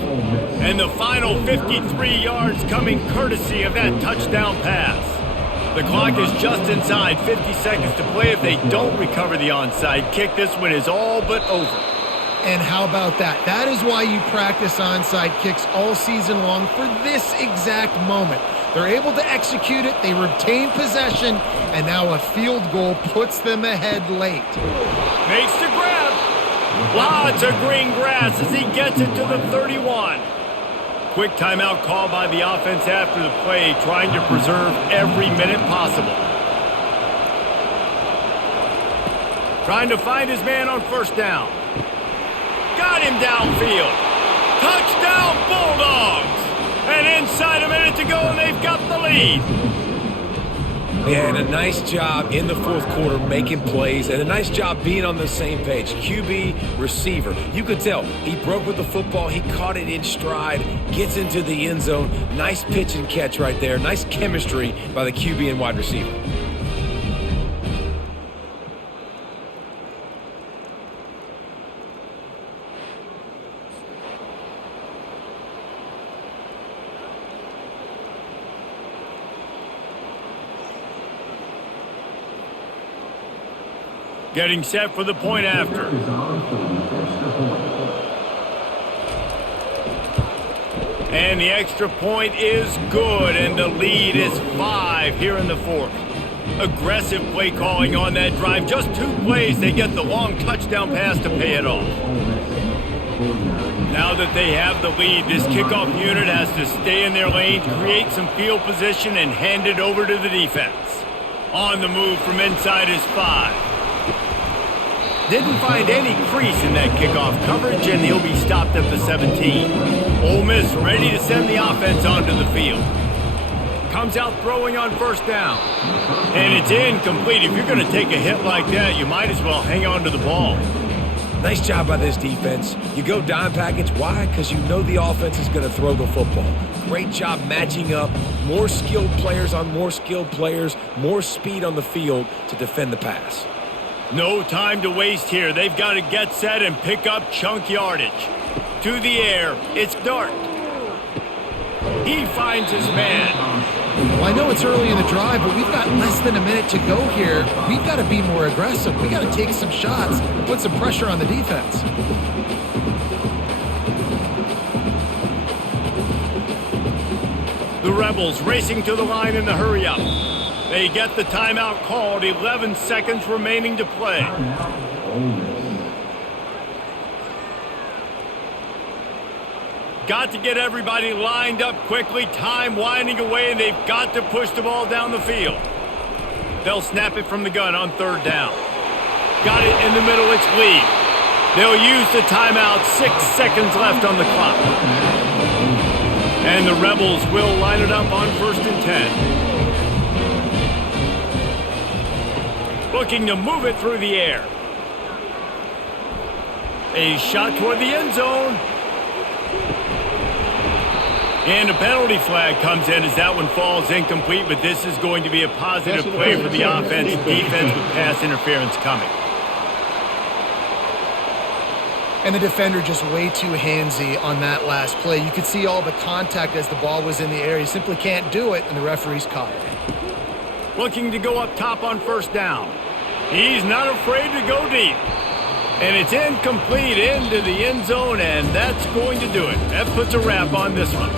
And the final 53 yards coming courtesy of that touchdown pass. The clock is just inside 50 seconds to play. If they don't recover the onside kick, this one is all but over. And how about that? That is why you practice onside kicks all season long for this exact moment. They're able to execute it, they retain possession, and now a field goal puts them ahead late. Makes the grab. Lots of green grass as he gets it to the 31. Quick timeout call by the offense after the play, trying to preserve every minute possible. Trying to find his man on 1st down. Got him downfield. Touchdown, Bulldogs! And inside a minute to go, and they've got the lead. Yeah, and a nice job in the 4th quarter making plays, and a nice job being on the same page. QB, receiver. You could tell he broke with the football. He caught it in stride, gets into the end zone. Nice pitch and catch right there. Nice chemistry by the QB and wide receiver. Getting set for the point after. And the extra point is good, and the lead is 5 here in the 4th. Aggressive play calling on that drive. Just 2 plays, they get the long touchdown pass to pay it off. Now that they have the lead, this kickoff unit has to stay in their lane, create some field position, and hand it over to the defense. On the move from inside is 5. Didn't find any crease in that kickoff coverage, and he'll be stopped at the 17. Ole Miss ready to send the offense onto the field. Comes out throwing on 1st down. And it's incomplete. If you're going to take a hit like that, you might as well hang on to the ball. Nice job by this defense. You go dime package. Why? Because you know the offense is going to throw the football. Great job matching up. More skilled players on more skilled players. More speed on the field to defend the pass. No time to waste here. They've got to get set and pick up chunk yardage. To the air. It's Dart. He finds his man. Well, I know it's early in the drive, but we've got less than a minute to go here. We've got to be more aggressive. We've got to take some shots and put some pressure on the defense. The Rebels racing to the line in the hurry-up. They get the timeout called. 11 seconds remaining to play. Got to get everybody lined up quickly. Time winding away, and they've got to push the ball down the field. They'll snap it from the gun on third down. Got it in the middle, it's Lee. They'll use the timeout, 6 seconds left on the clock. And the Rebels will line it up on 1st and 10. Looking to move it through the air. A shot toward the end zone. And a penalty flag comes in as that one falls incomplete, but this is going to be a positive play for the offense. Defense with pass interference coming. And the defender just way too handsy on that last play. You could see all the contact as the ball was in the air. He simply can't do it, and the referee's caught it. Looking to go up top on 1st down. He's not afraid to go deep. And it's incomplete into the end zone, and that's going to do it. That puts a wrap on this one.